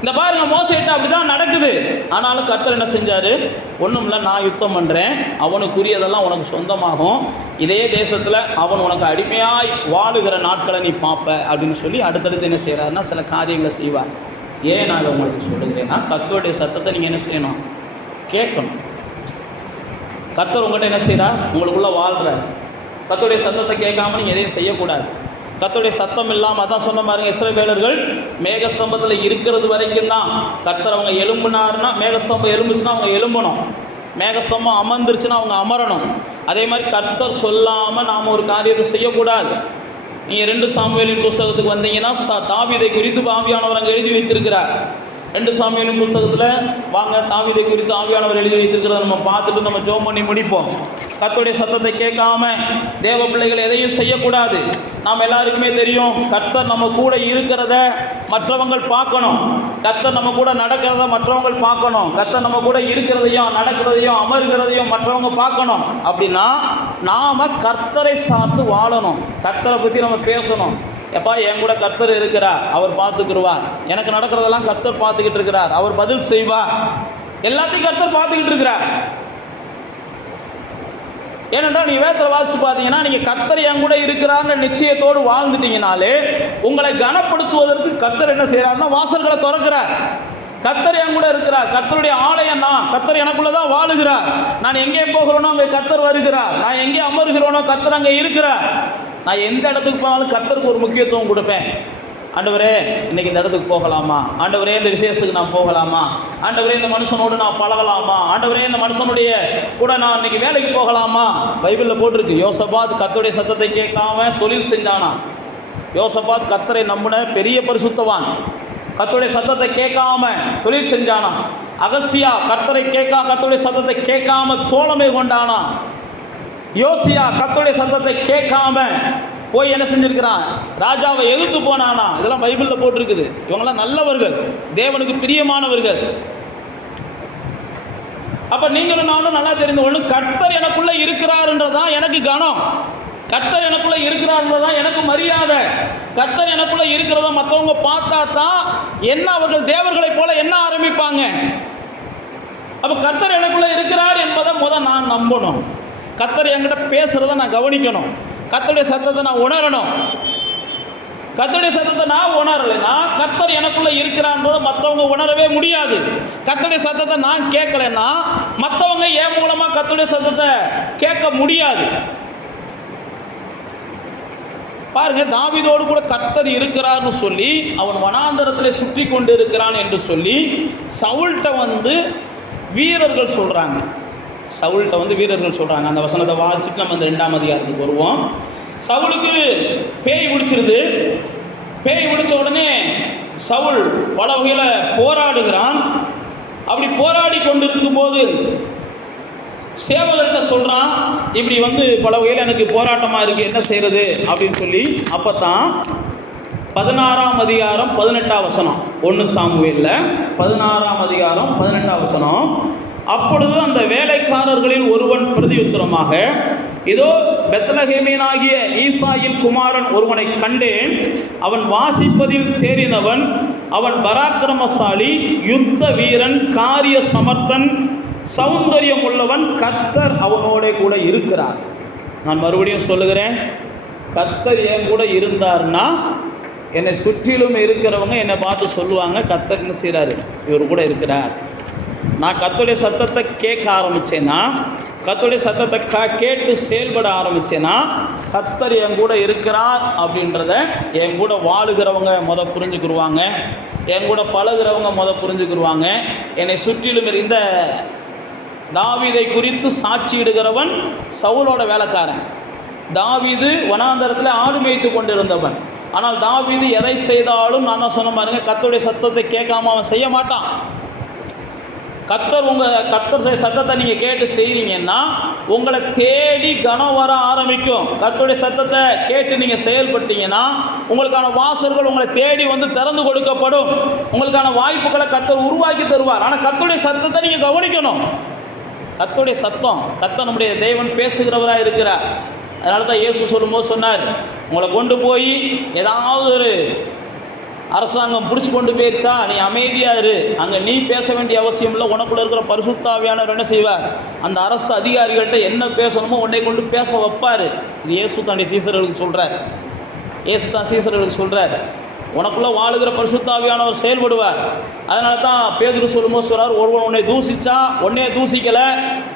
இந்த பாருங்க, மோசேட்ட அப்படி தான் நடக்குது. ஆனாலும் கர்த்தர் என்ன செஞ்சார், ஒன்றும் இல்லை, நான் யுத்தம் பண்ணுறேன், அவனுக்குரியதெல்லாம் உனக்கு சொந்தமாகும், இதே தேசத்தில் அவன் உனக்கு அடிமையாய் வாழுகிற நாட்களை நீ பார்ப்ப அப்படின்னு சொல்லி அடுத்தடுத்து என்ன செய்கிறாருன்னா சில காரியங்களை செய்வார். ஏன் நான் உங்களுக்கு சொல்லுகிறேன்னா, கர்த்தருடைய சத்தத்தை நீங்கள் என்ன செய்யணும், கேட்கணும். கர்த்தர் உங்கள்கிட்ட என்ன செய்கிறார், உங்களுக்குள்ளே வாழ்கிறார். கர்த்தருடைய சத்தத்தை கேட்காம நீங்கள் எதையும் செய்யக்கூடாது. கர்த்தருடைய சத்தம் இல்லாமல், அதான் சொன்ன பாருங்க, இஸ்ரவேலர்கள் மேகஸ்தம்பத்தில் இருக்கிறது வரைக்கும் தான். கர்த்தர் அவங்க எலும்புனாருன்னா, மேகஸ்தம்பம் எலும்புச்சுன்னா அவங்க எலும்பணும், மேகஸ்தம்பம் அமர்ந்துருச்சுன்னா அவங்க அமரணும். அதே மாதிரி கர்த்தர் சொல்லாமல் நாம் ஒரு காரியத்தை செய்யக்கூடாது. நீங்கள் 2 சாமுவேலின் புஸ்தகத்துக்கு வந்தீங்கன்னா தாவீதை குறித்து ஆவியானவர் அங்கே எழுதி வைத்திருக்கிறார். 2 சாமுவேலின் புஸ்தகத்தில் வாங்க, தாவீதை குறித்து ஆவியானவர் எழுதி வைத்திருக்கிறத நம்ம பார்த்துட்டு நம்ம ஜெபம் பண்ணி முடிப்போம். கர்த்தருடைய சத்தத்தை கேட்காம தேவ பிள்ளைகள் எதையும் செய்யக்கூடாது. நாம் எல்லாருக்குமே தெரியும், கர்த்தர் நம்ம கூட இருக்கிறத மற்றவங்க பார்க்கணும், கர்த்தர் நம்ம கூட நடக்கிறத மற்றவங்க பார்க்கணும், கர்த்தர் நம்ம கூட இருக்கிறதையும் நடக்கிறதையும் அமர்கிறதையும் மற்றவங்க பார்க்கணும். அப்படின்னா நாம் கர்த்தரை சார்ந்து வாழணும், கர்த்தரை பற்றி நம்ம பேசணும். எப்பா என் கூட கர்த்தர் இருக்கிறார், அவர் பார்த்துக்கிடுவார், எனக்கு நடக்கிறதெல்லாம் கர்த்தர் பார்த்துக்கிட்டு இருக்கிறார், அவர் பதில் செய்வார், எல்லாத்தையும் கர்த்தர் பார்த்துக்கிட்டு இருக்கிறார். ஏனென்றால் நீங்கள் வேதத்தில் வாசித்து பார்த்தீங்கன்னா, நீங்கள் கர்த்தர் என் கூட இருக்கிறார்ன்ற நிச்சயத்தோடு வாழ்ந்துட்டீங்கனாலே உங்களை கனப்படுத்துவதற்கு கர்த்தர் என்ன செய்கிறார்னா வாசல்களை திறக்கிறார். கர்த்தர் என் கூட இருக்கிறார், கர்த்தருடைய ஆலயம் நான், கர்த்தர் எனக்குள்ளே தான் வாழுகிறார், நான் எங்கே போகிறோனோ அங்கே கர்த்தர் வருகிறார், நான் எங்கே அமர்கிறோனோ கர்த்தர் அங்கே இருக்கிறார். நான் எந்த இடத்துக்கு போனாலும் கர்த்தருக்கு ஒரு முக்கியத்துவம் கொடுப்பேன். ஆண்டவரே இன்றைக்கி இந்த இடத்துக்கு போகலாமா, ஆண்டவரே இந்த விசேஷத்துக்கு நான் போகலாமா, ஆண்டவரே இந்த மனுஷனோடு நான் பழகலாமா, ஆண்டவரே இந்த மனுஷனுடைய கூட நான் இன்றைக்கி வேலைக்கு போகலாமா. பைபிளில் போட்டிருக்கு, யோசபாத் கர்த்தருடைய சத்தத்தை கேட்காம தொழில் செஞ்சானா. யோசபாத் கர்த்தரை நம்பின பெரிய பரிசுத்தவான், கர்த்தருடைய சத்தத்தை கேட்காம தொழில் செஞ்சானா. அகசியா கர்த்தருடைய சத்தத்தை கேட்காம தோழமை கொண்டானா. யோசியா கர்த்தருடைய சத்தத்தை கேட்காம போய் என்ன செஞ்சிருக்கிறான், ராஜாவை எதிர்த்து போனானா. இதெல்லாம் பைபிளில் போட்டிருக்குது. இவங்கெல்லாம் நல்லவர்கள், தேவனுக்கு பிரியமானவர்கள். அப்போ நீங்களும் நானும் நல்லா தெரிந்து ஒன்று, கர்த்தர் எனக்குள்ளே இருக்கிறார்ன்றதான் எனக்கு கனம், கர்த்தர் எனக்குள்ளே இருக்கிறார்ன்றதான் எனக்கு மரியாதை. கர்த்தர் எனக்குள்ளே இருக்கிறத மற்றவங்க பார்த்தா தான் என்ன அவர்கள் தேவர்களை போல என்ன ஆரம்பிப்பாங்க. அப்போ கர்த்தர் எனக்குள்ளே இருக்கிறார் என்பதை நான் நம்பணும். கர்த்தர் என்கிட்ட பேசுகிறத நான் கவனிக்கணும், கர்த்தருடைய சத்தத்தை நான் உணரணும். கர்த்தருடைய சத்தத்தை நான் உணரலைன்னா கர்த்தர் எனக்குள்ளே இருக்கிறான்றதை மற்றவங்க உணரவே முடியாது. கர்த்தருடைய சத்தத்தை நான் கேட்கலைன்னா மற்றவங்க என் மூலமாக கர்த்தருடைய சத்தத்தை கேட்க முடியாது. பாருங்க, தாவீதோடு கூட கர்த்தர் இருக்கிறார்னு சொல்லி அவன் வனாந்தரத்தில் சுற்றி கொண்டு இருக்கிறான் என்று சொல்லி சவுல்கிட்ட வந்து வீரர்கள் சொல்கிறாங்க. வீரர்கள் சொல்கிறாங்க. அந்த வசனத்தை வாசிச்சுட்டு நம்ம இந்த 2ஆம் அதிகாரத்துக்கு வருவோம். சவுலுக்கு பேய் பிடிச்சிருது. பேய் பிடிச்ச உடனே சவுல் பல வகையில் போராடுகிறான். அப்படி போராடி கொண்டு இருக்கும்போது சேவகர்கிட்ட சொல்கிறான், இப்படி பல வகையில் எனக்கு போராட்டமாக இருக்குது, என்ன செய்கிறது அப்படின்னு சொல்லி. அப்போ தான் 16ஆம் அதிகாரம் 18ஆம் வசனம், 1 சாமுவேலில் 16ஆம் அதிகாரம் 18ஆம் வசனம். அப்பொழுது அந்த வேலைக்காரர்களில் ஒருவன் பிரதியுத்தரமாக, இதோ பெத்லகேமியனாகிய ஈசாயின் குமாரன் ஒருவனை கண்டேன், அவன் வாசிப்பதில் தேறினவன், அவன் பராக்கிரமசாலி, யுத்த வீரன், காரிய சமர்த்தன், சௌந்தரியம் உள்ளவன், கர்த்தர் அவனோட கூட இருக்கிறார். நான் மறுபடியும் சொல்லுகிறேன், கர்த்தர் என் கூட இருந்தார்னா என்னை சுற்றிலும் இருக்கிறவங்க என்னை பார்த்து சொல்லுவாங்க, கர்த்தர் என்ன செய்கிறாரு, இவர் கூட இருக்கிறார். நான் கர்த்தருடைய சத்தத்தை கேட்க ஆரம்பித்தேன்னா, கர்த்தருடைய சத்தத்தை கேட்டு செயல்பட ஆரம்பித்தேன்னா கர்த்தர் என் கூட இருக்கிறார் அப்படின்றத என் கூட வாழுகிறவங்க புரிஞ்சுக்கிடுவாங்க, என் கூட பழகிறவங்க புரிஞ்சுக்கிடுவாங்க. என்னை சுற்றிலும் இந்த தாவீதை குறித்து சாட்சியிடுகிறவன் சவுலோட வேலைக்காரன். தாவீது வனாந்தரத்தில் ஆடு மேய்த்து கொண்டிருந்தவன். ஆனால் தாவீது எதை செய்தாலும் நான் தான் சொன்ன பாருங்க, கர்த்தருடைய சத்தத்தை கேட்காம அவன் செய்ய மாட்டான். கர்த்தர் சத்தத்தை நீங்கள் கேட்டு செய்கிறீங்கன்னா உங்களை தேடி கனம் வர ஆரம்பிக்கும். கர்த்தருடைய சத்தத்தை கேட்டு நீங்கள் செயல்பட்டீங்கன்னா உங்களுக்கான வாசல்கள் உங்களை தேடி வந்து திறந்து கொடுக்கப்படும். உங்களுக்கான வாய்ப்புகளை கர்த்தர் உருவாக்கி தருவார். ஆனால் கர்த்தருடைய சத்தத்தை நீங்கள் கவனிக்கணும். கர்த்தருடைய சத்தம், கர்த்தர் நம்முடைய தேவன் பேசுகிறவராக இருக்கிறார். அதனால தான் இயேசு சொல்லும்போது சொன்னார், உங்களை கொண்டு போய் ஏதாவது ஒரு அரசாங்கம் பிடிச்சி கொண்டு போயிருச்சா, நீ அமைதியாக இரு, அங்கே நீ பேச வேண்டிய அவசியம் இல்லை. உனக்குள்ள இருக்கிற பரிசுத்த ஆவியானவர் என்ன செய்வார், அந்த அரசு அதிகாரிகள்கிட்ட என்ன பேசணுமோ உன்னை கொண்டு பேச வைப்பார். இது இயேசு தன்னுடைய சீசர்களுக்கு சொல்கிறார். இயேசு தான் சீசர்களுக்கு சொல்கிறார், உனக்குள்ளே வாழுகிற பரிசுத்த ஆவியானவர் செயல்படுவார். அதனால தான் பேதுரு சொல்லும்போது சொல்கிறார், ஒருவன் உன்னை தூசிச்சா உன்னையே தூசிக்கலை,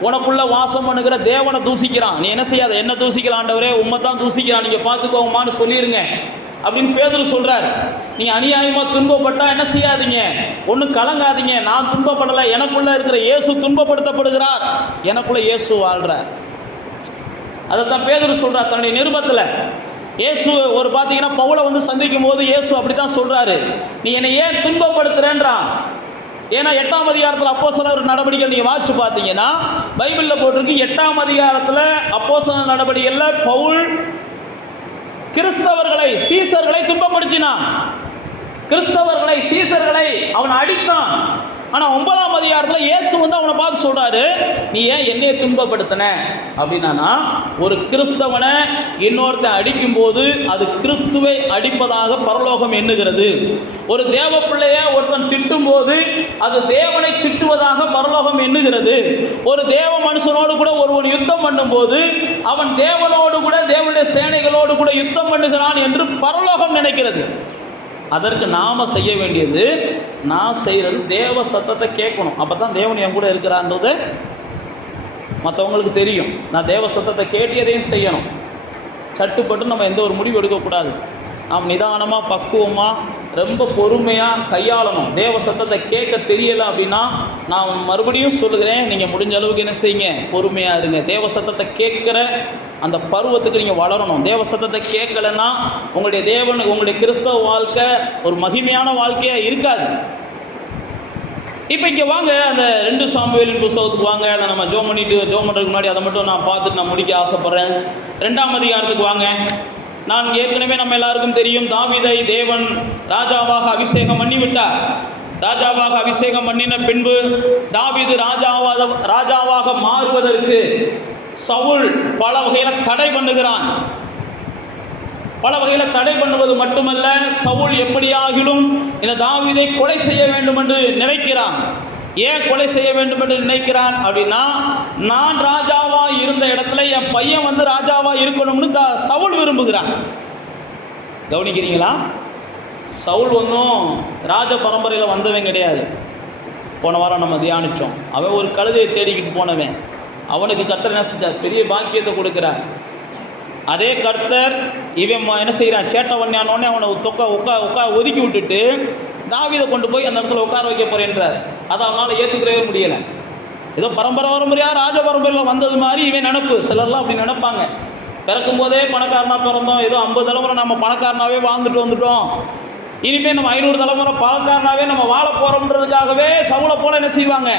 உனக்குள்ளே வாசம் பண்ணுகிற தேவனை தூசிக்கிறான். நீ என்ன செய்யாத, என்ன தூசிக்கலாம் ஆண்டவரே, உண்மை தான் தூசிக்கிறான், நீங்கள் பார்த்துக்கோங்கம்மான்னு சொல்லிடுங்க அப்படின்னு பேதுரு சொல்கிறார். நீங்கள் அநியாயமாக துன்பப்பட்டால் என்ன செய்யாதீங்க, ஒன்றும் கலங்காதீங்க. நான் துன்பப்படலை, எனக்குள்ளே இருக்கிற இயேசு துன்பப்படுத்தப்படுகிறார், எனக்குள்ளே இயேசு வாழ்கிறார். அதைத்தான் பேதுரு சொல்கிறார் தன்னுடைய நிருபத்தில். இயேசு ஒரு பார்த்தீங்கன்னா பவுலை வந்து சந்திக்கும் போது இயேசு அப்படி தான் சொல்கிறாரு, நீ என்னை ஏன் துன்பப்படுத்துகிறேன்றான். ஏன்னா 8ஆம் அதிகாரத்தில் அப்போஸ்தலர் நடவடிக்கைகள் நீங்கள் வாட்சி பார்த்தீங்கன்னா பைபிளில் போட்டிருக்கு. 8ஆம் அதிகாரத்தில் அப்போஸ்தலர் நடவடிக்கைகளில் பவுல் கிறிஸ்தவர்களை சீசர்களை துன்பப்படுத்தினான். கிறிஸ்தவர்களை சீசர்களை அவன் அடித்தான். ஆனால் 9ஆம் அதிகாரத்தில் இயேசு வந்து அவனை பார்த்து சொல்கிறாரு, நீ ஏன் என்னையை துன்பப்படுத்தின அப்படின்னா, ஒரு கிறிஸ்தவனை இன்னொருத்தன் அடிக்கும்போது அது கிறிஸ்துவை அடிப்பதாக பரலோகம் எண்ணுகிறது. ஒரு தேவ பிள்ளையை ஒருத்தன் திட்டும்போது அது தேவனை திட்டுவதாக பரலோகம் எண்ணுகிறது. ஒரு தேவ மனுஷனோடு கூட ஒருவன் யுத்தம் பண்ணும்போது அவன் தேவனோடு கூட தேவனுடைய சேனைகளோடு கூட யுத்தம் பண்ணுகிறான் என்று பரலோகம் நினைக்கிறது. அதற்கு நாம் செய்ய வேண்டியது, நான் செய்கிறது தேவ சத்தத்தை கேட்கணும். அப்போ தான் தேவன் என் கூட இருக்கிறான்றது மற்றவங்களுக்கு தெரியும். நான் தேவ சத்தத்தை கேட்டியதையும் செய்யணும். சட்டுப்பட்டு நம்ம எந்த ஒரு முடிவு எடுக்கக்கூடாது. நாம் நிதானமாக பக்குவமாக ரொம்ப பொறுமையாக கையாளணும். தேவ சத்தத்தை கேட்க தெரியலை அப்படின்னா நான் மறுபடியும் சொல்லுகிறேன், நீங்கள் முடிஞ்ச அளவுக்கு என்ன செய்யுங்க, பொறுமையாக இருங்க. தேவ சத்தத்தை கேட்குற அந்த பருவத்துக்கு நீங்கள் வளரணும். தேவ சத்தத்தை கேட்கலைன்னா உங்களுடைய கிறிஸ்தவ வாழ்க்கை ஒரு மகிமையான வாழ்க்கையாக இருக்காது. இப்போ இங்கே வாங்க, அந்த 2 சாமுவேலின் புத்தகத்துக்கு வாங்க. அதை நம்ம ஜோம் பண்ணுறதுக்கு முன்னாடி அதை மட்டும் நான் பார்த்துட்டு நான் முடிக்க ஆசைப்பட்றேன். 2ஆம் அதிகாரத்துக்கு வாங்க. நான் ஏற்கனவே நம்ம எல்லாருக்கும் தெரியும், தாவீதை தேவன் ராஜாவாக அபிஷேகம் பண்ணிவிட்டார். ராஜாவாக அபிஷேகம் பண்ணின பின்பு தாவீது ராஜாவாக மாறுவதற்கு சவுல் பல வகையில் தடை பண்ணுகிறான். பல வகையில் தடை பண்ணுவது மட்டுமல்ல, சவுல் எப்படியாகிலும் இந்த தாவீதை கொலை செய்ய வேண்டும் என்று நினைக்கிறான். ஏன் கொலை செய்ய வேண்டும் என்று நினைக்கிறான் அப்படின்னா, நான் ராஜாவா இருந்த இடத்துல என் பையன் வந்து ராஜாவா இருக்கணும்னு சவுல் விரும்புகிறான். கவனிக்கிறீங்களா? சவுல் ஒன்றும் ராஜ பரம்பரையில் வந்தவன் கிடையாது. போன வாரம் நம்ம தியானித்தோம். அவன் ஒரு கழுதையை தேடிக்கிட்டு போனவன். அவனுக்கு கர்த்தர் என்ன செஞ்சார், பெரிய பாக்கியத்தை கொடுக்குறார். அதே கர்த்தர் இவன் என்ன செய்கிறான், சேட்டை வண்ணியானோடனே அவனை ஒதுக்கி விட்டுட்டு தாவீதை கொண்டு போய் அந்த இடத்துல உட்கார வைக்க போறேன்றார். அதை அவனால் ஏற்றுக்கிறவே முடியலை. ஏதோ பரம்பரையாக ராஜ பரம்பரையில் வந்தது மாதிரி இவன் நினப்பு. சிலர்லாம் அப்படி நினைப்பாங்க, பிறக்கும் போதே பணக்காரனாக பிறந்தோம், ஏதோ 50 தலைமுறை நம்ம பணக்காரனாகவே வாழ்ந்துட்டு வந்துட்டோம், இனிமேல் நம்ம 500 தலைமுறை பணக்காரனாகவே நம்ம வாழ போகிறோம்ன்றதுக்காகவே சவுலை போல என்ன செய்வாங்க.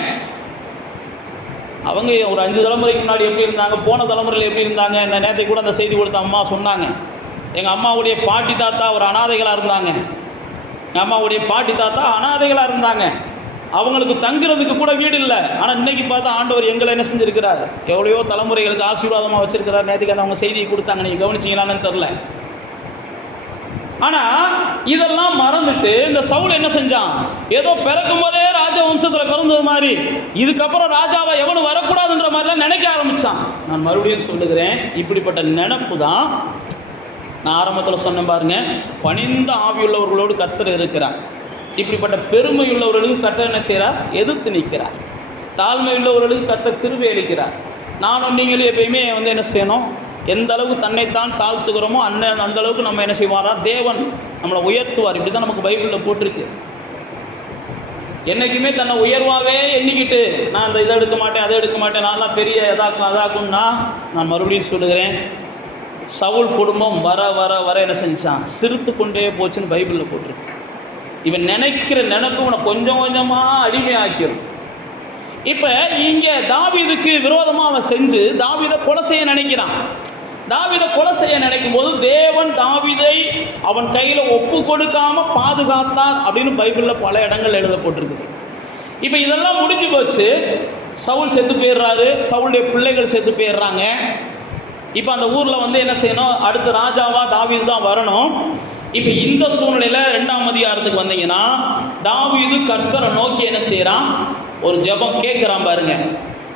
அவங்க ஒரு 5 தலைமுறைக்கு முன்னாடி எப்படி இருந்தாங்க, போன தலைமுறையில் எப்படி இருந்தாங்க. இந்த நேரத்தை கூட அந்த செய்தி கொடுத்த அம்மா சொன்னாங்க, எங்கள் அம்மாவுடைய பாட்டி தாத்தா ஒரு அனாதைகளாக இருந்தாங்க. எங்கள் அம்மாவுடைய பாட்டி தாத்தா அனாதைகளாக இருந்தாங்க. அவங்களுக்கு தங்குறதுக்கு கூட வீடு இல்லை. ஆனால் இன்றைக்கி பார்த்தா ஆண்டவர் எங்களை என்ன செஞ்சுருக்கிறார், எவ்வளையோ தலைமுறைகளுக்கு ஆசீர்வாதமாக வச்சுருக்கிறார். நேற்றுக்கு அந்த அவங்க செய்தியை கொடுத்தாங்க, நீங்கள் கவனிச்சிங்களான்னு தெரில. ஆனால் இதெல்லாம் மறந்துட்டு இந்த சவுல் என்ன செஞ்சான், ஏதோ பிறக்கும் போதே ராஜ வம்சத்தில் பிறந்தது மாதிரி இதுக்கப்புறம் ராஜாவை எவனும் வரக்கூடாதுன்ற மாதிரிலாம் நினைக்க ஆரம்பித்தான். நான் மறுபடியும் சொல்லுகிறேன், இப்படிப்பட்ட நினைப்பு தான் நான் ஆரம்பத்தில் சொன்னேன் பாருங்க, பணிந்த ஆவியுள்ளவர்களோடு கர்த்தர் இருக்கிறார். இப்படிப்பட்ட பெருமை உள்ளவர்களுக்கு கர்த்தர் என்ன செய்கிறார், எதிர்த்து நிற்கிறார். தாழ்மை உள்ளவர்களுக்கு கர்த்தர் கிருபை அளிக்கிறார். நானும் நீங்களும் எப்பயுமே வந்து என்ன செய்யணும், எந்த அளவுக்கு தன்னைத்தான் தாழ்த்துக்கிறோமோ அந்த அளவுக்கு நம்ம என்ன செய்வாரா, தேவன் நம்மளை உயர்த்துவார். இப்படி தான் நமக்கு பைபிளில் போட்டிருக்கு. என்றைக்குமே தன்னை உயர்வாகவே எண்ணிக்கிட்டு நான் இதை எடுக்க மாட்டேன் அதை எடுக்க மாட்டேன், நான்லாம் பெரிய அதாக்கும்னா, நான் மறுபடியும் சொல்லுகிறேன், சவுல் குடும்பம் வர வர வர என்ன செஞ்சான், சிரித்து கொண்டே போச்சுன்னு பைபிளில் போட்டிருக்கு. இவன் நினைக்கிற நினைப்பு உன கொஞ்சம் கொஞ்சமாக அடிமையாக்கிடும். இப்போ இங்கே தாவீதுக்கு விரோதமாக அவன் செஞ்சு தாவீதை கொலை செய்ய நினைக்கிறான். தாவீதை கொலை செய்ய நினைக்கும் போது தேவன் தாவீதை அவன் கையில் ஒப்பு கொடுக்காம பாதுகாத்தார் அப்படின்னு பைபிளில் பல இடங்கள் எழுதப்பட்டிருக்குது. இப்போ இதெல்லாம் முடிஞ்சு போச்சு. சவுல் செத்து போயிடுறாரு, சவுளுடைய பிள்ளைகள் செத்து போயிடுறாங்க. இப்போ அந்த ஊரில் என்ன செய்யணும், அடுத்த ராஜாவாக தாவீது தான் வரணும். இப்போ இந்த சூழ்நிலையில் 2ஆம் அதிகாரத்துக்கு வந்தீங்கன்னா தாவீது கர்த்தரை நோக்கி என்ன செய்கிறான், ஒரு ஜெபம் கேட்குறான் பாருங்க.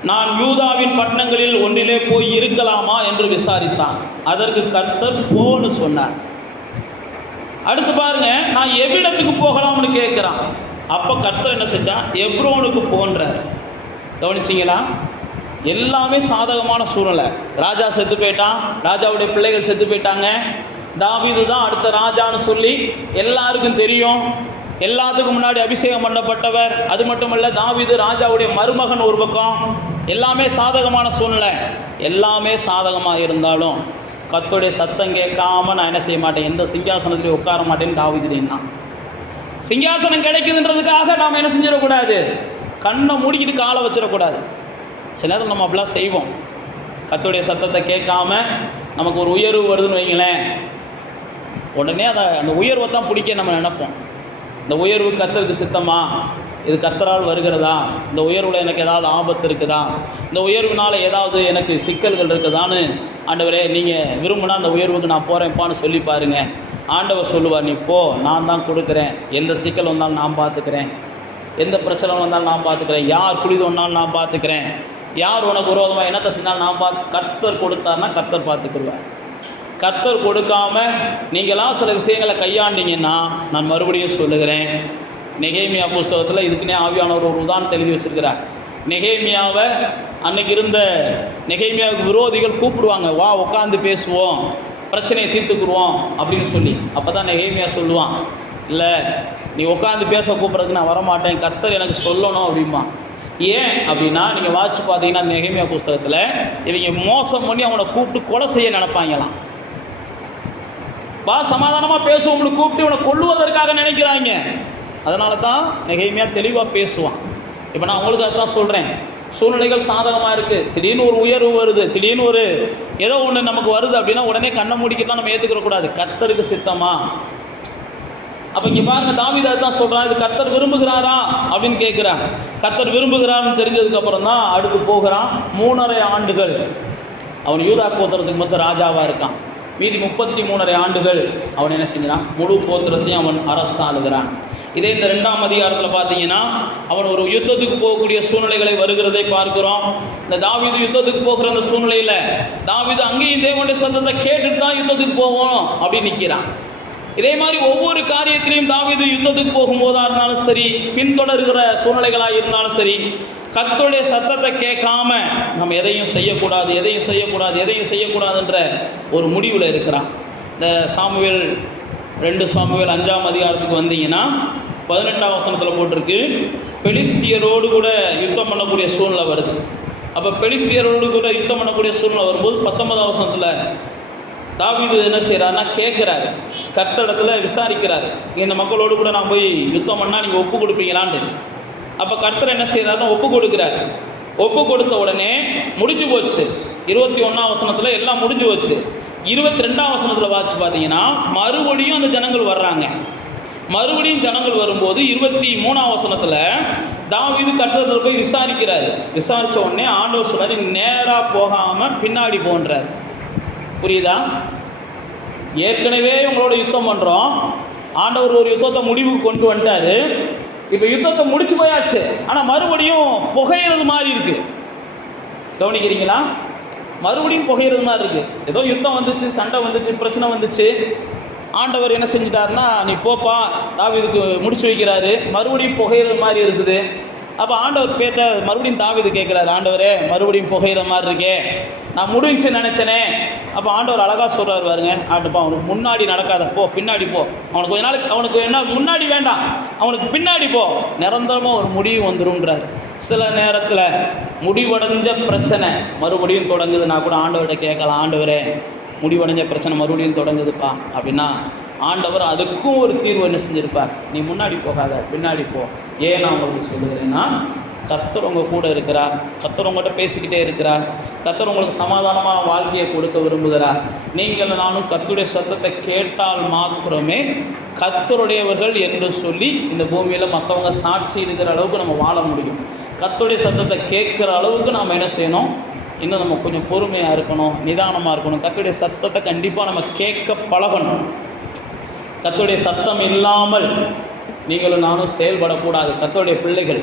நான் யூதாவின் பட்டணங்களில் ஒன்றிலே போய் இருக்கலாமா என்று விசாரித்தான். அதற்கு கர்த்தர் போன்னு சொன்னார். அடுத்து பாருங்க, நான் எவ்விடத்துக்கு போகலாம்னு கேட்குறான். அப்போ கர்த்தர் என்ன செஞ்சான், எப்ரோனுக்கு போன்றார். கவனிச்சிங்களா? எல்லாமே சாதகமான சூழ்நிலை. ராஜா செத்து போயிட்டான், ராஜாவுடைய பிள்ளைகள் செத்து போயிட்டாங்க. தாவீது தான் அடுத்த ராஜான்னு சொல்லி எல்லாருக்கும் தெரியும். எல்லாத்துக்கும் முன்னாடி அபிஷேகம் பண்ணப்பட்டவர். அது மட்டுமல்ல, தாவீது ராஜாவுடைய மருமகன் ஒரு பக்கம். எல்லாமே சாதகமான சூழ்நிலை. எல்லாமே சாதகமாக இருந்தாலும் கர்த்தருடைய சத்தம் கேட்காம நான் என்ன செய்ய மாட்டேன், எந்த சிங்காசனத்திலையும் உட்கார மாட்டேன்னு தாவீதுன்னா. சிங்காசனம் கிடைக்குதுன்றதுக்காக நாம் என்ன செஞ்சிடக்கூடாது, கண்ணை மூடிக்கிட்டு காலை வச்சிடக்கூடாது. சில நேரம் நம்ம அப்படிலாம் செய்வோம். கர்த்தருடைய சத்தத்தை கேட்காம நமக்கு ஒரு உயர்வு வருதுன்னு வைங்களேன், உடனே அந்த உயர்வை தான் பிடிக்க நம்ம நினைப்போம். இந்த உயர்வு கர்த்தருக்கு சித்தமா, இது கர்த்தரால் வருகிறதா, இந்த உயர்வில் எனக்கு ஏதாவது ஆபத்து இருக்குதா, இந்த உயர்வுனால் ஏதாவது எனக்கு சிக்கல்கள் இருக்குதான்னு ஆண்டவரே நீங்கள் விரும்பினா அந்த உயர்வுக்கு நான் போகிறேன்ப்பான்னு சொல்லி பாருங்கள். ஆண்டவர் சொல்லுவார், நீ போ, நான் தான் கொடுக்குறேன். எந்த சிக்கல் வந்தாலும் நான் பார்த்துக்கிறேன், எந்த பிரச்சனை வந்தாலும் நான் பார்த்துக்கிறேன், யார் குழி தோண்டினாலும் நான் பார்த்துக்கிறேன், யார் உனக்கு விரோதமாக என்னத்தை செஞ்சாலும் நான் கர்த்தர் கொடுத்தாருன்னா கர்த்தர் பார்த்துக்கிடுவார். கர்த்தர் கொடுக்காம நீங்களாம் சில விஷயங்களை கையாண்டிங்கன்னா, நான் மறுபடியும் சொல்லுகிறேன், நெகேமியா புஸ்தகத்தில் இதுக்குன்னே ஆவியானவர் ஒரு உதாரணத்தை எழுதி வச்சிருக்கிறார். நெகேமியாவை அன்னைக்கு இருந்த நெகேமியாவுக்கு விரோதிகள் கூப்பிடுவாங்க, வா உட்காந்து பேசுவோம், பிரச்சனையை தீர்த்துக்குருவோம் அப்படின்னு சொல்லி. அப்போ தான் நெகேமியா சொல்லுவான், இல்லை நீ உட்காந்து பேச கூப்பிட்றதுக்கு நான் வரமாட்டேன், கர்த்தர் எனக்கு சொல்லணும் அப்படிமா. ஏன் அப்படின்னா, நீங்கள் வாட்சி பார்த்தீங்கன்னா நெகேமியா புஸ்தகத்தில் இவங்க மோசம் பண்ணி அவனை கூப்பிட்டு கொலை செய்ய நினைப்பாங்களாம். வா சமாதானமாக பேசுவோம்னு கூப்பிட்டு இவனை கொல்லுவதற்காக நினைக்கிறாங்க. அதனால தான் நெகேமியா தெளிவாக பேசுவான். இப்போ நான் உங்களுக்கு அதுதான் சொல்கிறேன், சூழ்நிலைகள் சாதகமாக இருக்குது, திடீர்னு ஒரு உயர்வு வருது, திடீர்னு ஒரு ஏதோ ஒன்று நமக்கு வருது அப்படின்னா உடனே கண்ணை மூடிக்கிட்டலாம் நம்ம ஏற்றுக்கிறக்கூடாது. கர்த்தருக்கு சித்தமா. அப்போ இங்கே பாருங்கள், தாவீது தான் சொல்கிறான், இது கர்த்தர் விரும்புகிறாரா அப்படின்னு கேட்குறான். கர்த்தர் விரும்புகிறான்னு தெரிஞ்சதுக்கப்புறம் தான் அடுத்து போகிறான். 3.5 ஆண்டுகள் அவன் யூதா கோத்திரத்துக்கு மொத்தம் ராஜாவாக இருக்கான். மீதி 33.5 ஆண்டுகள் அவன் என்ன செஞ்சான், முழு கோத்திரத்தையும் அவன் அரசாளுகிறான். இதே இந்த 2ஆம் அதிகாரத்தில் பார்த்தீங்கன்னா அவன் ஒரு யுத்தத்துக்கு போகக்கூடிய சூழ்நிலைகளை வருகிறதை பார்க்கிறோம். இந்த தாவீது யுத்தத்துக்கு போகிற அந்த சூழ்நிலையில் தாவீது அங்கேயும் தேவனுடைய சத்தத்தை கேட்டுட்டு தான் யுத்தத்துக்கு போகணும் அப்படின்னு நிற்கிறான். இதே மாதிரி ஒவ்வொரு காரியத்திலையும் தாவீது யுத்தத்துக்கு போகும்போதாக இருந்தாலும் சரி, பின்தொடர்கிற சூழ்நிலைகளாக இருந்தாலும் சரி, கர்த்தருடைய சத்தத்தை கேட்காம நம்ம எதையும் செய்யக்கூடாது, எதையும் செய்யக்கூடாது, எதையும் செய்யக்கூடாதுன்ற ஒரு முடிவில் இருக்கிறான். இந்த சாமுவேல் 2 சாமுவேல் 5ஆம் அதிகாரத்துக்கு வந்தீங்கன்னா 18ஆம் வசனத்தில் போட்டிருக்கு, பெலிஸ்தியரோடு கூட யுத்தம் பண்ணக்கூடிய சூழ்நிலை வருது. அப்போ பெலிஸ்தியரோடு கூட யுத்தம் பண்ணக்கூடிய சூழ்நிலை வரும்போது 19ஆம் வசனத்தில் தாவீது என்ன செய்கிறாருன்னா கேட்குறாரு, கர்த்தரிடத்தில் விசாரிக்கிறாரு, இந்த மக்களோடு கூட நான் போய் யுத்தம் பண்ணால் நீங்கள் ஒப்பு கொடுப்பீங்களான்னு. அப்போ கர்த்தர் என்ன செய்கிறாருன்னா ஒப்பு கொடுக்குறாரு. ஒப்பு கொடுத்த உடனே முடிஞ்சு போச்சு. 21ஆம் வசனத்தில் எல்லாம் முடிஞ்சு போச்சு. 22ஆம் வசனத்தில் வாட்சி பார்த்தீங்கன்னா மறுபடியும் அந்த ஜனங்கள் வர்றாங்க. மறுபடியும் ஜனங்கள் வரும்போது 23ஆம் வசனத்தில் தாவீது கர்த்தரிடத்தில் போய் விசாரிக்கிறாரு. விசாரித்த உடனே ஆண்டவர் சொன்னார், நேராக போகாமல் பின்னாடி போன்றார். புரியுதா? ஏற்கனவே உங்களோட யுத்தம் பண்ணுறோம், ஆண்டவர் ஒரு யுத்தத்தை முடிவுக்கு கொண்டு வந்துட்டாரு. இப்போ யுத்தத்தை முடிச்சு போயாச்சு, ஆனால் மறுபடியும் புகையிறது மாதிரி இருக்குது. கவனிக்கிறீங்களா? மறுபடியும் புகையிறது மாதிரி இருக்குது. ஏதோ யுத்தம் வந்துச்சு, சண்டை வந்துச்சு, பிரச்சனை வந்துச்சு. ஆண்டவர் என்ன செஞ்சிட்டாருன்னா, நீ போப்பா, தாவீதுக்கு முடிச்சு வைக்கிறாரு. மறுபடியும் புகையிறது மாதிரி இருக்குது. அப்போ ஆண்டவர் பேட்ட மறுபடியும் தாவீது கேட்குறாரு, ஆண்டவரே மறுபடியும் புகையிற மாதிரி இருக்கே, நான் முடிஞ்சுன்னு நினச்சேனே. அப்போ ஆண்டவர் அழகாக சொல்கிறார் பாருங்க, ஆண்டுப்பா அவனுக்கு முன்னாடி நடக்காத, போ பின்னாடி போ. அவனுக்கு கொஞ்ச நாளைக்கு அவனுக்கு என்ன முன்னாடி வேண்டாம், அவனுக்கு பின்னாடி போ, நிரந்தரமாக ஒரு முடிவு வந்துருன்றார். சில நேரத்தில் முடிவடைஞ்ச பிரச்சனை மறுபடியும் தொடங்குதுன்னா கூட ஆண்டவர்கிட்ட கேட்கலாம், ஆண்டவரே முடிவடைஞ்ச பிரச்சனை மறுபடியும் தொடங்குதுப்பா அப்படின்னா ஆண்டவர் அதுக்கும் ஒரு தீர்வு என்ன செஞ்சுருப்பார். நீ முன்னாடி போகாத, பின்னாடி போ. ஏன் நான் உங்களுக்கு சொல்லுகிறேன்னா, கர்த்தர் உங்கள் கூட இருக்கிறார், கர்த்தர் உங்கள்கிட்ட பேசிக்கிட்டே இருக்கிறார், கர்த்தர் உங்களுக்கு சமாதானமான வாழ்க்கையை கொடுக்க விரும்புகிறார். நீங்கள் நானும் கர்த்தருடைய சத்தத்தை கேட்டால் மாத்திரமே கர்த்தருடையவர்கள் என்று சொல்லி இந்த பூமியில் மற்றவங்க சாட்சி இருக்கிற அளவுக்கு நம்ம வாழ முடியும். கர்த்தருடைய சத்தத்தை கேட்குற அளவுக்கு நாம் என்ன செய்யணும், இன்னும் நம்ம கொஞ்சம் பொறுமையாக இருக்கணும், நிதானமாக இருக்கணும். கர்த்தருடைய சத்தத்தை கண்டிப்பாக நம்ம கேட்க பழகணும். கர்த்தருடைய சத்தம் இல்லாமல் நீங்களும் நானும் செயல்படக்கூடாது. கர்த்தருடைய பிள்ளைகள்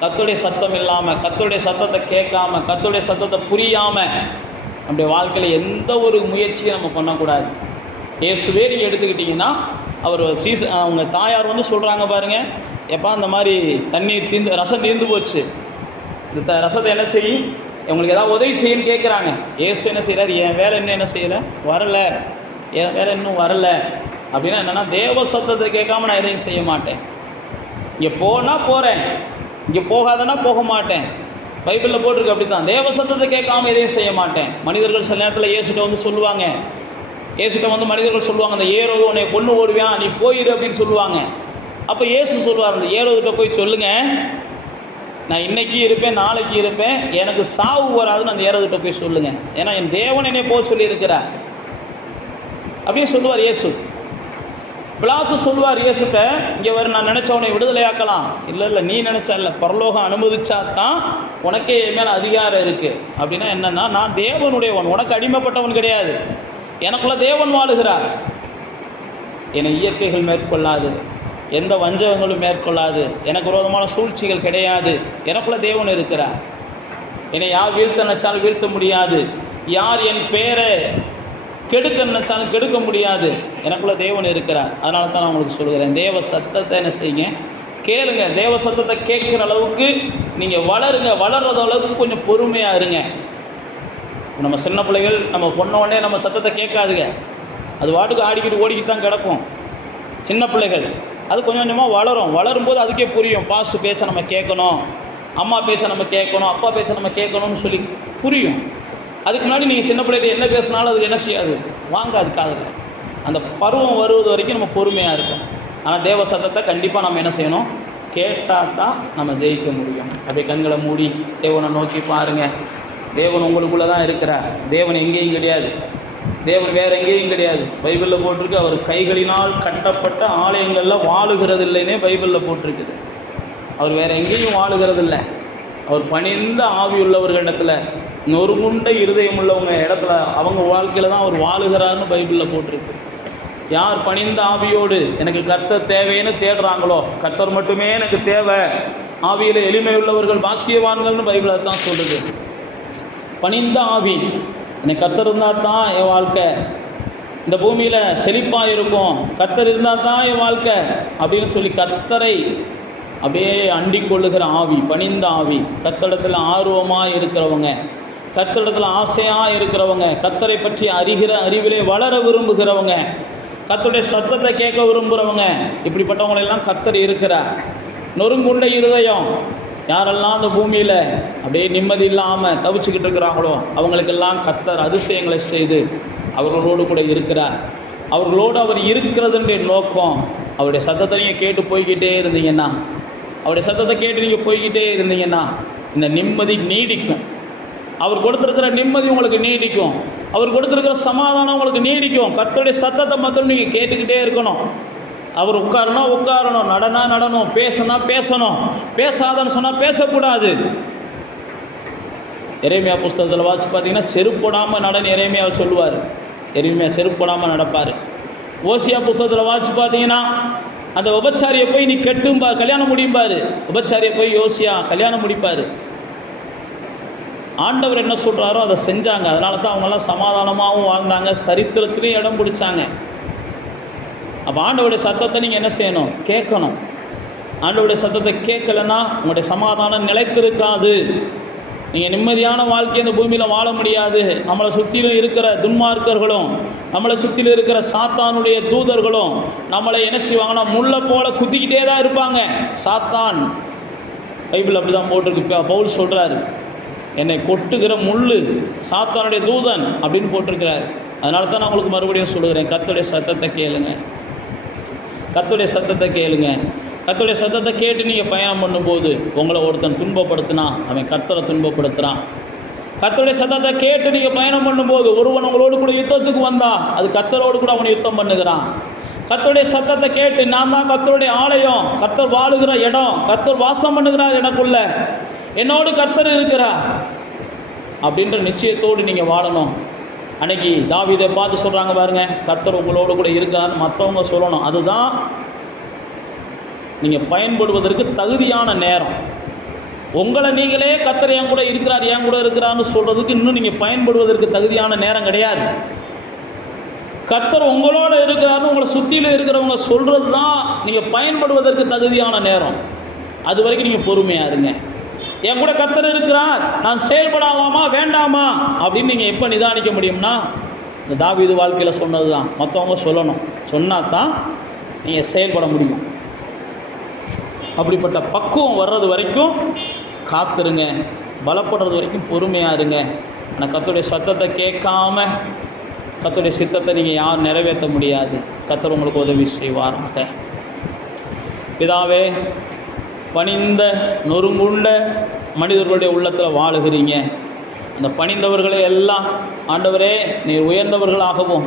கர்த்தருடைய சத்தம் இல்லாமல், கர்த்தருடைய சத்தத்தை கேட்காம, கர்த்தருடைய சத்தத்தை புரியாமல் நம்முடைய வாழ்க்கையில் எந்த ஒரு முயற்சியும் நம்ம பண்ணக்கூடாது. இயேசுவே நீங்கள் எடுத்துக்கிட்டிங்கன்னா, அவர் அவங்க தாயார் வந்து சொல்கிறாங்க பாருங்கள், எப்போ அந்த மாதிரி தண்ணீர் ரசம் தீர்ந்து போச்சு, இந்த ரசத்தை என்ன செய்யும், உங்களுக்கு ஏதாவது உதவி செய்யுன்னு கேட்குறாங்க. இயேசு என்ன செய்கிறார், என் வேலை இன்னும் என்ன செய்யலை, வரலை, என் வேலை இன்னும் வரலை அப்படின்னா என்னென்னா, தேவ சத்தத்தை கேட்காம நான் எதையும் செய்ய மாட்டேன். இங்கே போனால் போகிறேன், இங்கே போகாதனா போக மாட்டேன். பைபிளில் போட்டிருக்கு அப்படி தான். தேவ சத்தத்தை கேட்காம எதையும் செய்ய மாட்டேன். மனிதர்கள் சில நேரத்தில் இயேசுகிட்ட வந்து சொல்லுவாங்க, இயேசுகிட்ட வந்து மனிதர்கள் சொல்லுவாங்க, அந்த ஏரோது உன்னை கொன்று ஓடுவான், நீ போயிரு அப்படின்னு சொல்லுவாங்க. அப்போ இயேசு சொல்லுவார், அந்த ஏரோதுகிட்ட போய் சொல்லுங்கள், நான் இன்றைக்கி இருப்பேன், நாளைக்கு இருப்பேன், எனக்கு சாவு வராதுன்னு அந்த ஏரோதுகிட்ட போய் சொல்லுங்கள், ஏன்னா என் தேவன் என்னை போக சொல்லியிருக்கிறார் அப்படியே சொல்லுவார் இயேசு. பிலாத்து சொல்லுவார் இயேசுட்ட, இங்கே வர நான் நினச்சவனை விடுதலையாக்கலாம். இல்லை நீ நினச்சா இல்லை, பரலோகம் அனுமதிச்சா தான் உனக்கே என் மேலே அதிகாரம் இருக்குது. அப்படின்னா என்னென்னா, நான் தேவனுடையவன், உனக்கு அடிமைப்பட்டவன் கிடையாது, எனக்குள்ள தேவன் வாழுகிறார். என்னை இயற்கைகள் மேற்கொள்ளாது, எந்த வஞ்சகங்களும் மேற்கொள்ளாது, எனக்கு விரோதமான சூழ்ச்சிகள் கிடையாது, எனக்குள்ள தேவன் இருக்கிறார். என்னை யார் வீழ்த்த நினைச்சாலும் வீழ்த்த முடியாது, யார் என் பேரை கெடுக்க நினைச்சாலும் கெடுக்க முடியாது, எனக்குள்ள தேவன் இருக்கிறார். அதனால தான் நான் உங்களுக்கு சொல்கிறேன், தேவ சத்தத்தை என்ன செய்யுங்க, கேளுங்க. தேவ சத்தத்தை கேட்குற அளவுக்கு நீங்கள் வளருங்க. வளர்கிற அளவுக்கு கொஞ்சம் பொறுமையாக இருங்க. நம்ம சின்ன பிள்ளைகள் நம்ம பொண்ணோடனே நம்ம சத்தத்தை கேட்காதுங்க, அது வாட்டுக்கு ஆடிக்கிட்டு ஓடிக்கிட்டு தான் கிடக்கும். சின்ன பிள்ளைகள் அது கொஞ்சம் கொஞ்சமாக வளரும். வளரும்போது அதுக்கே புரியும், பாஸ்ட் பேச்சை நம்ம கேட்கணும், அம்மா பேச்சை நம்ம கேட்கணும், அப்பா பேச்சை நம்ம கேட்கணும்னு சொல்லி புரியும். அதுக்கு முன்னாடி நீங்கள் சின்ன பிள்ளைகிட்ட என்ன பேசினாலும் அது என்ன செய்யாது, வாங்க அதுக்காக. அந்த பருவம் வருவது வரைக்கும் நம்ம பொறுமையாக இருக்கும். ஆனால் தேவ சத்தத்தை கண்டிப்பாக நம்ம என்ன செய்யணும், கேட்டால் தான் நம்ம ஜெயிக்க முடியும். அப்படியே கண்களை மூடி தேவனை நோக்கி பாருங்கள். தேவன் உங்களுக்குள்ளே தான் இருக்கிறார். தேவன் எங்கேயும் கிடையாது, தேவன் வேறு எங்கேயும் கிடையாது. பைபிளில் போட்டிருக்கு, அவர் கைகளினால் கட்டப்பட்ட ஆலயங்களில் வாழுகிறது இல்லைன்னே பைபிளில் போட்டிருக்குது. அவர் வேறு எங்கேயும் வாழுகிறது இல்லை. அவர் பணிந்த ஆவி உள்ளவர்களிடத்துல, நொறுங்குண்ட இருதயம் உள்ளவங்க இடத்துல, அவங்க வாழ்க்கையில் தான் அவர் வாழுகிறார்னு பைபிளில் போட்டிருக்கு. யார் பணிந்த ஆவியோடு எனக்கு கர்த்தர் தேவைன்னு தேடுறாங்களோ, கர்த்தர் மட்டுமே எனக்கு தேவை, ஆவியில் எளிமை உள்ளவர்கள் பாக்கியவான்கள்னு பைபிளில் தான் சொல்லுது. பணிந்த ஆவி, எனக்கு கர்த்தர் இருந்தால் தான் என் வாழ்க்கை இந்த பூமியில் செழிப்பாக இருக்கும், கர்த்தர் இருந்தால் தான் என் வாழ்க்கை அப்படின்னு சொல்லி கர்த்தரை அப்படியே அண்டிக் கொள்ளுகிற ஆவி, பணிந்த ஆவி. கர்த்தரிடத்தில் ஆர்வமாக இருக்கிறவங்க, கர்த்தரிடத்தில் ஆசையாக இருக்கிறவங்க, கர்த்தரை பற்றி அறிவிலே வளர விரும்புகிறவங்க, கர்த்தருடைய சத்தத்தை கேட்க விரும்புகிறவங்க, இப்படிப்பட்டவங்களெல்லாம் கர்த்தர் இருக்கிறார். நொறுங்குண்ட இருதயம், யாரெல்லாம் அந்த பூமியில் அப்படியே நிம்மதி இல்லாமல் தவிச்சுக்கிட்டு இருக்கிறாங்களோ அவங்களுக்கெல்லாம் கர்த்தர் அதிசயங்களை செய்து அவர்களோடு கூட இருக்கிறார். அவர்களோடு அவர் இருக்கிறதுன்ற நோக்கம். அவருடைய சத்தத்தை நீங்கள் கேட்டு போய்கிட்டே இருந்தீங்கன்னா, அவருடைய சத்தத்தை கேட்டு நீங்கள் போய்கிட்டே இருந்தீங்கன்னா இந்த நிம்மதி நீடிக்கும். அவர் கொடுத்துருக்கிற நிம்மதி உங்களுக்கு நீடிக்கும், அவர் கொடுத்துருக்கிற சமாதானம் உங்களுக்கு நீடிக்கும். கர்த்தருடைய சத்தத்தை மட்டும் நீங்கள் கேட்டுக்கிட்டே இருக்கணும். அவர் உட்காருனா உட்காரணும், நடனா நடணும், பேசுனா பேசணும், பேசாதன்னு சொன்னால் பேசக்கூடாது. எரேமியா புஸ்தகத்தில் வாட்சி பார்த்தீங்கன்னா, செருப்போடாமல் நடன்னு எரேமியா சொல்லுவார். எரேமியா செருப்போடாமல் நடப்பார். ஓசியா புஸ்தகத்தில் வாட்சி பார்த்தீங்கன்னா, அந்த உபச்சாரியை போய் நீ கெட்டும்பா கல்யாணம் முடியும்பார். உபச்சாரியை போய் யோசியா கல்யாணம் முடிப்பார். ஆண்டவர் என்ன சொல்கிறாரோ அதை செஞ்சாங்க. அதனால தான் அவங்கெல்லாம் சமாதானமாகவும் வாழ்ந்தாங்க, சரித்திரத்துலேயும் இடம் பிடிச்சாங்க. அப்போ ஆண்டவருடைய சத்தத்தை நீங்கள் என்ன செய்யணும், கேட்கணும். ஆண்டவருடைய சத்தத்தை கேட்கலைன்னா உங்களுடைய சமாதானம் நிலைத்திருக்காது. நீங்கள் நிம்மதியான வாழ்க்கை இந்த பூமியில் வாழ முடியாது. நம்மளை சுற்றிலும் இருக்கிற துன்மார்க்கர்களும், நம்மளை சுற்றிலும் இருக்கிற சாத்தானுடைய தூதர்களும் நம்மளை என்ன செய்வாங்கன்னா, முள்ளை போல குத்திக்கிட்டே தான் இருப்பாங்க. சாத்தான், பைபிள் அப்படி தான் போட்டிருக்கு. பவுல் சொல்கிறாரு, என்னை கொட்டுகிற முள் சாத்தானுடைய தூதன் அப்படின்னு போட்டிருக்கிறார். அதனால தான் நான் உங்களுக்கு மறுபடியும் சொல்லுகிறேன், கர்த்தருடைய சத்தத்தை கேளுங்க, கர்த்தருடைய சத்தத்தை கேளுங்க. கர்த்தருடைய சத்தத்தை கேட்டு நீங்கள் பயணம் பண்ணும்போது உங்களை ஒருத்தன் துன்பப்படுத்தினா அவன் கர்த்தரை துன்பப்படுத்துகிறான். கர்த்தருடைய சத்தத்தை கேட்டு நீங்கள் பயணம் பண்ணும்போது ஒருவன் உங்களோடு கூட யுத்தத்துக்கு வந்தா அது கர்த்தரோடு கூட அவனை யுத்தம் பண்ணுகிறான். கர்த்தருடைய சத்தத்தை கேட்டு நான் தான் கர்த்தருடைய ஆலயம், கர்த்தர் வாழுகிற இடம், கர்த்தர் வாசம் பண்ணுகிறார் எனக்குள்ள, என்னோடு கர்த்தர் இருக்கிறார் அப்படின்ற நிச்சயத்தோடு நீங்கள் வாழணும். அன்னைக்கு தாவீதை பார்த்து சொல்கிறாங்க பாருங்க, கர்த்தர் உங்களோடு கூட இருக்கான்னு மற்றவங்க சொல்லணும். அதுதான் நீங்கள் பயன்படுவதற்கு தகுதியான நேரம். உங்களை நீங்களே கர்த்தர் என் கூட இருக்கிறார் என் கூட இருக்கிறான்னு சொல்கிறதுக்கு இன்னும் நீங்கள் பயன்படுவதற்கு தகுதியான நேரம் கிடையாது. கர்த்தர் உங்களோட இருக்கிறாருன்னு உங்களை சுற்றியில் இருக்கிறவங்க சொல்கிறது தான் நீங்கள் பயன்படுவதற்கு தகுதியான நேரம். அது வரைக்கும் நீங்கள் பொறுமையாக இருங்க. என் கூட கர்த்தர் இருக்கிறார், நான் செயல்படலாமா வேண்டாமா அப்படின்னு நீங்கள் எப்போ நிதானிக்க முடியும்னா இந்த தாவீது வாழ்க்கையில் சொன்னது தான் மற்றவங்க சொல்லணும், சொன்னால் தான் நீங்கள் செயல்பட முடியும். அப்படிப்பட்ட பக்குவம் வர்றது வரைக்கும் காத்துருங்க, பலப்படுறது வரைக்கும் பொறுமையாக இருங்க. ஆனால் கர்த்தருடைய சத்தத்தை கேட்காம கர்த்தருடைய சித்தத்தை நீங்கள் யாரும் நிறைவேற்ற முடியாது. கர்த்தர் உங்களுக்கு உதவி செய்வாராக. பிதாவே, பணிந்த நொறுங்குண்ட மனிதர்களுடைய உள்ளத்தில் வாழுகிறீங்க. அந்த பணிந்தவர்களை எல்லாம் ஆண்டவரே நீர் உயர்ந்தவர்களாகவும்,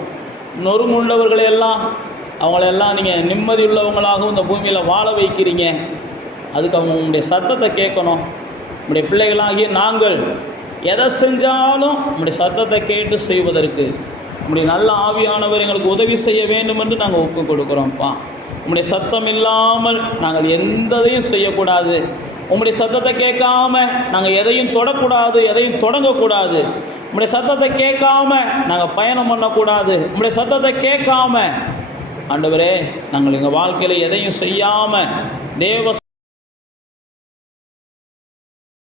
நொறுங்குண்டவர்களை எல்லாம் அவங்களெல்லாம் நீங்கள் நிம்மதி உள்ளவங்களாகவும் இந்த பூமியில் வாழ வைக்கிறீங்க. அதுக்கு அவங்க உங்களுடைய சத்தத்தை கேட்கணும். உங்களுடைய பிள்ளைகளாகிய நாங்கள் எதை செஞ்சாலும் உங்களுடைய சத்தத்தை கேட்டு செய்வதற்கு உங்களுடைய நல்ல ஆவியானவர் எங்களுக்கு உதவி செய்ய வேண்டும் என்று நாங்கள் ஒப்பு கொடுக்குறோம்ப்பா. உங்களுடைய சத்தம் இல்லாமல் நாங்கள் எந்தையும் செய்யக்கூடாது. உங்களுடைய சத்தத்தை கேட்காம நாங்கள் எதையும் தொடக்கூடாது, எதையும் தொடங்கக்கூடாது. உங்களுடைய சத்தத்தை கேட்காம நாங்கள் பயணம் பண்ணக்கூடாது. உங்களுடைய சத்தத்தை கேட்காம ஆண்டவரே நாங்கள் எங்கள் வாழ்க்கையில் எதையும் செய்யாமல் தேவ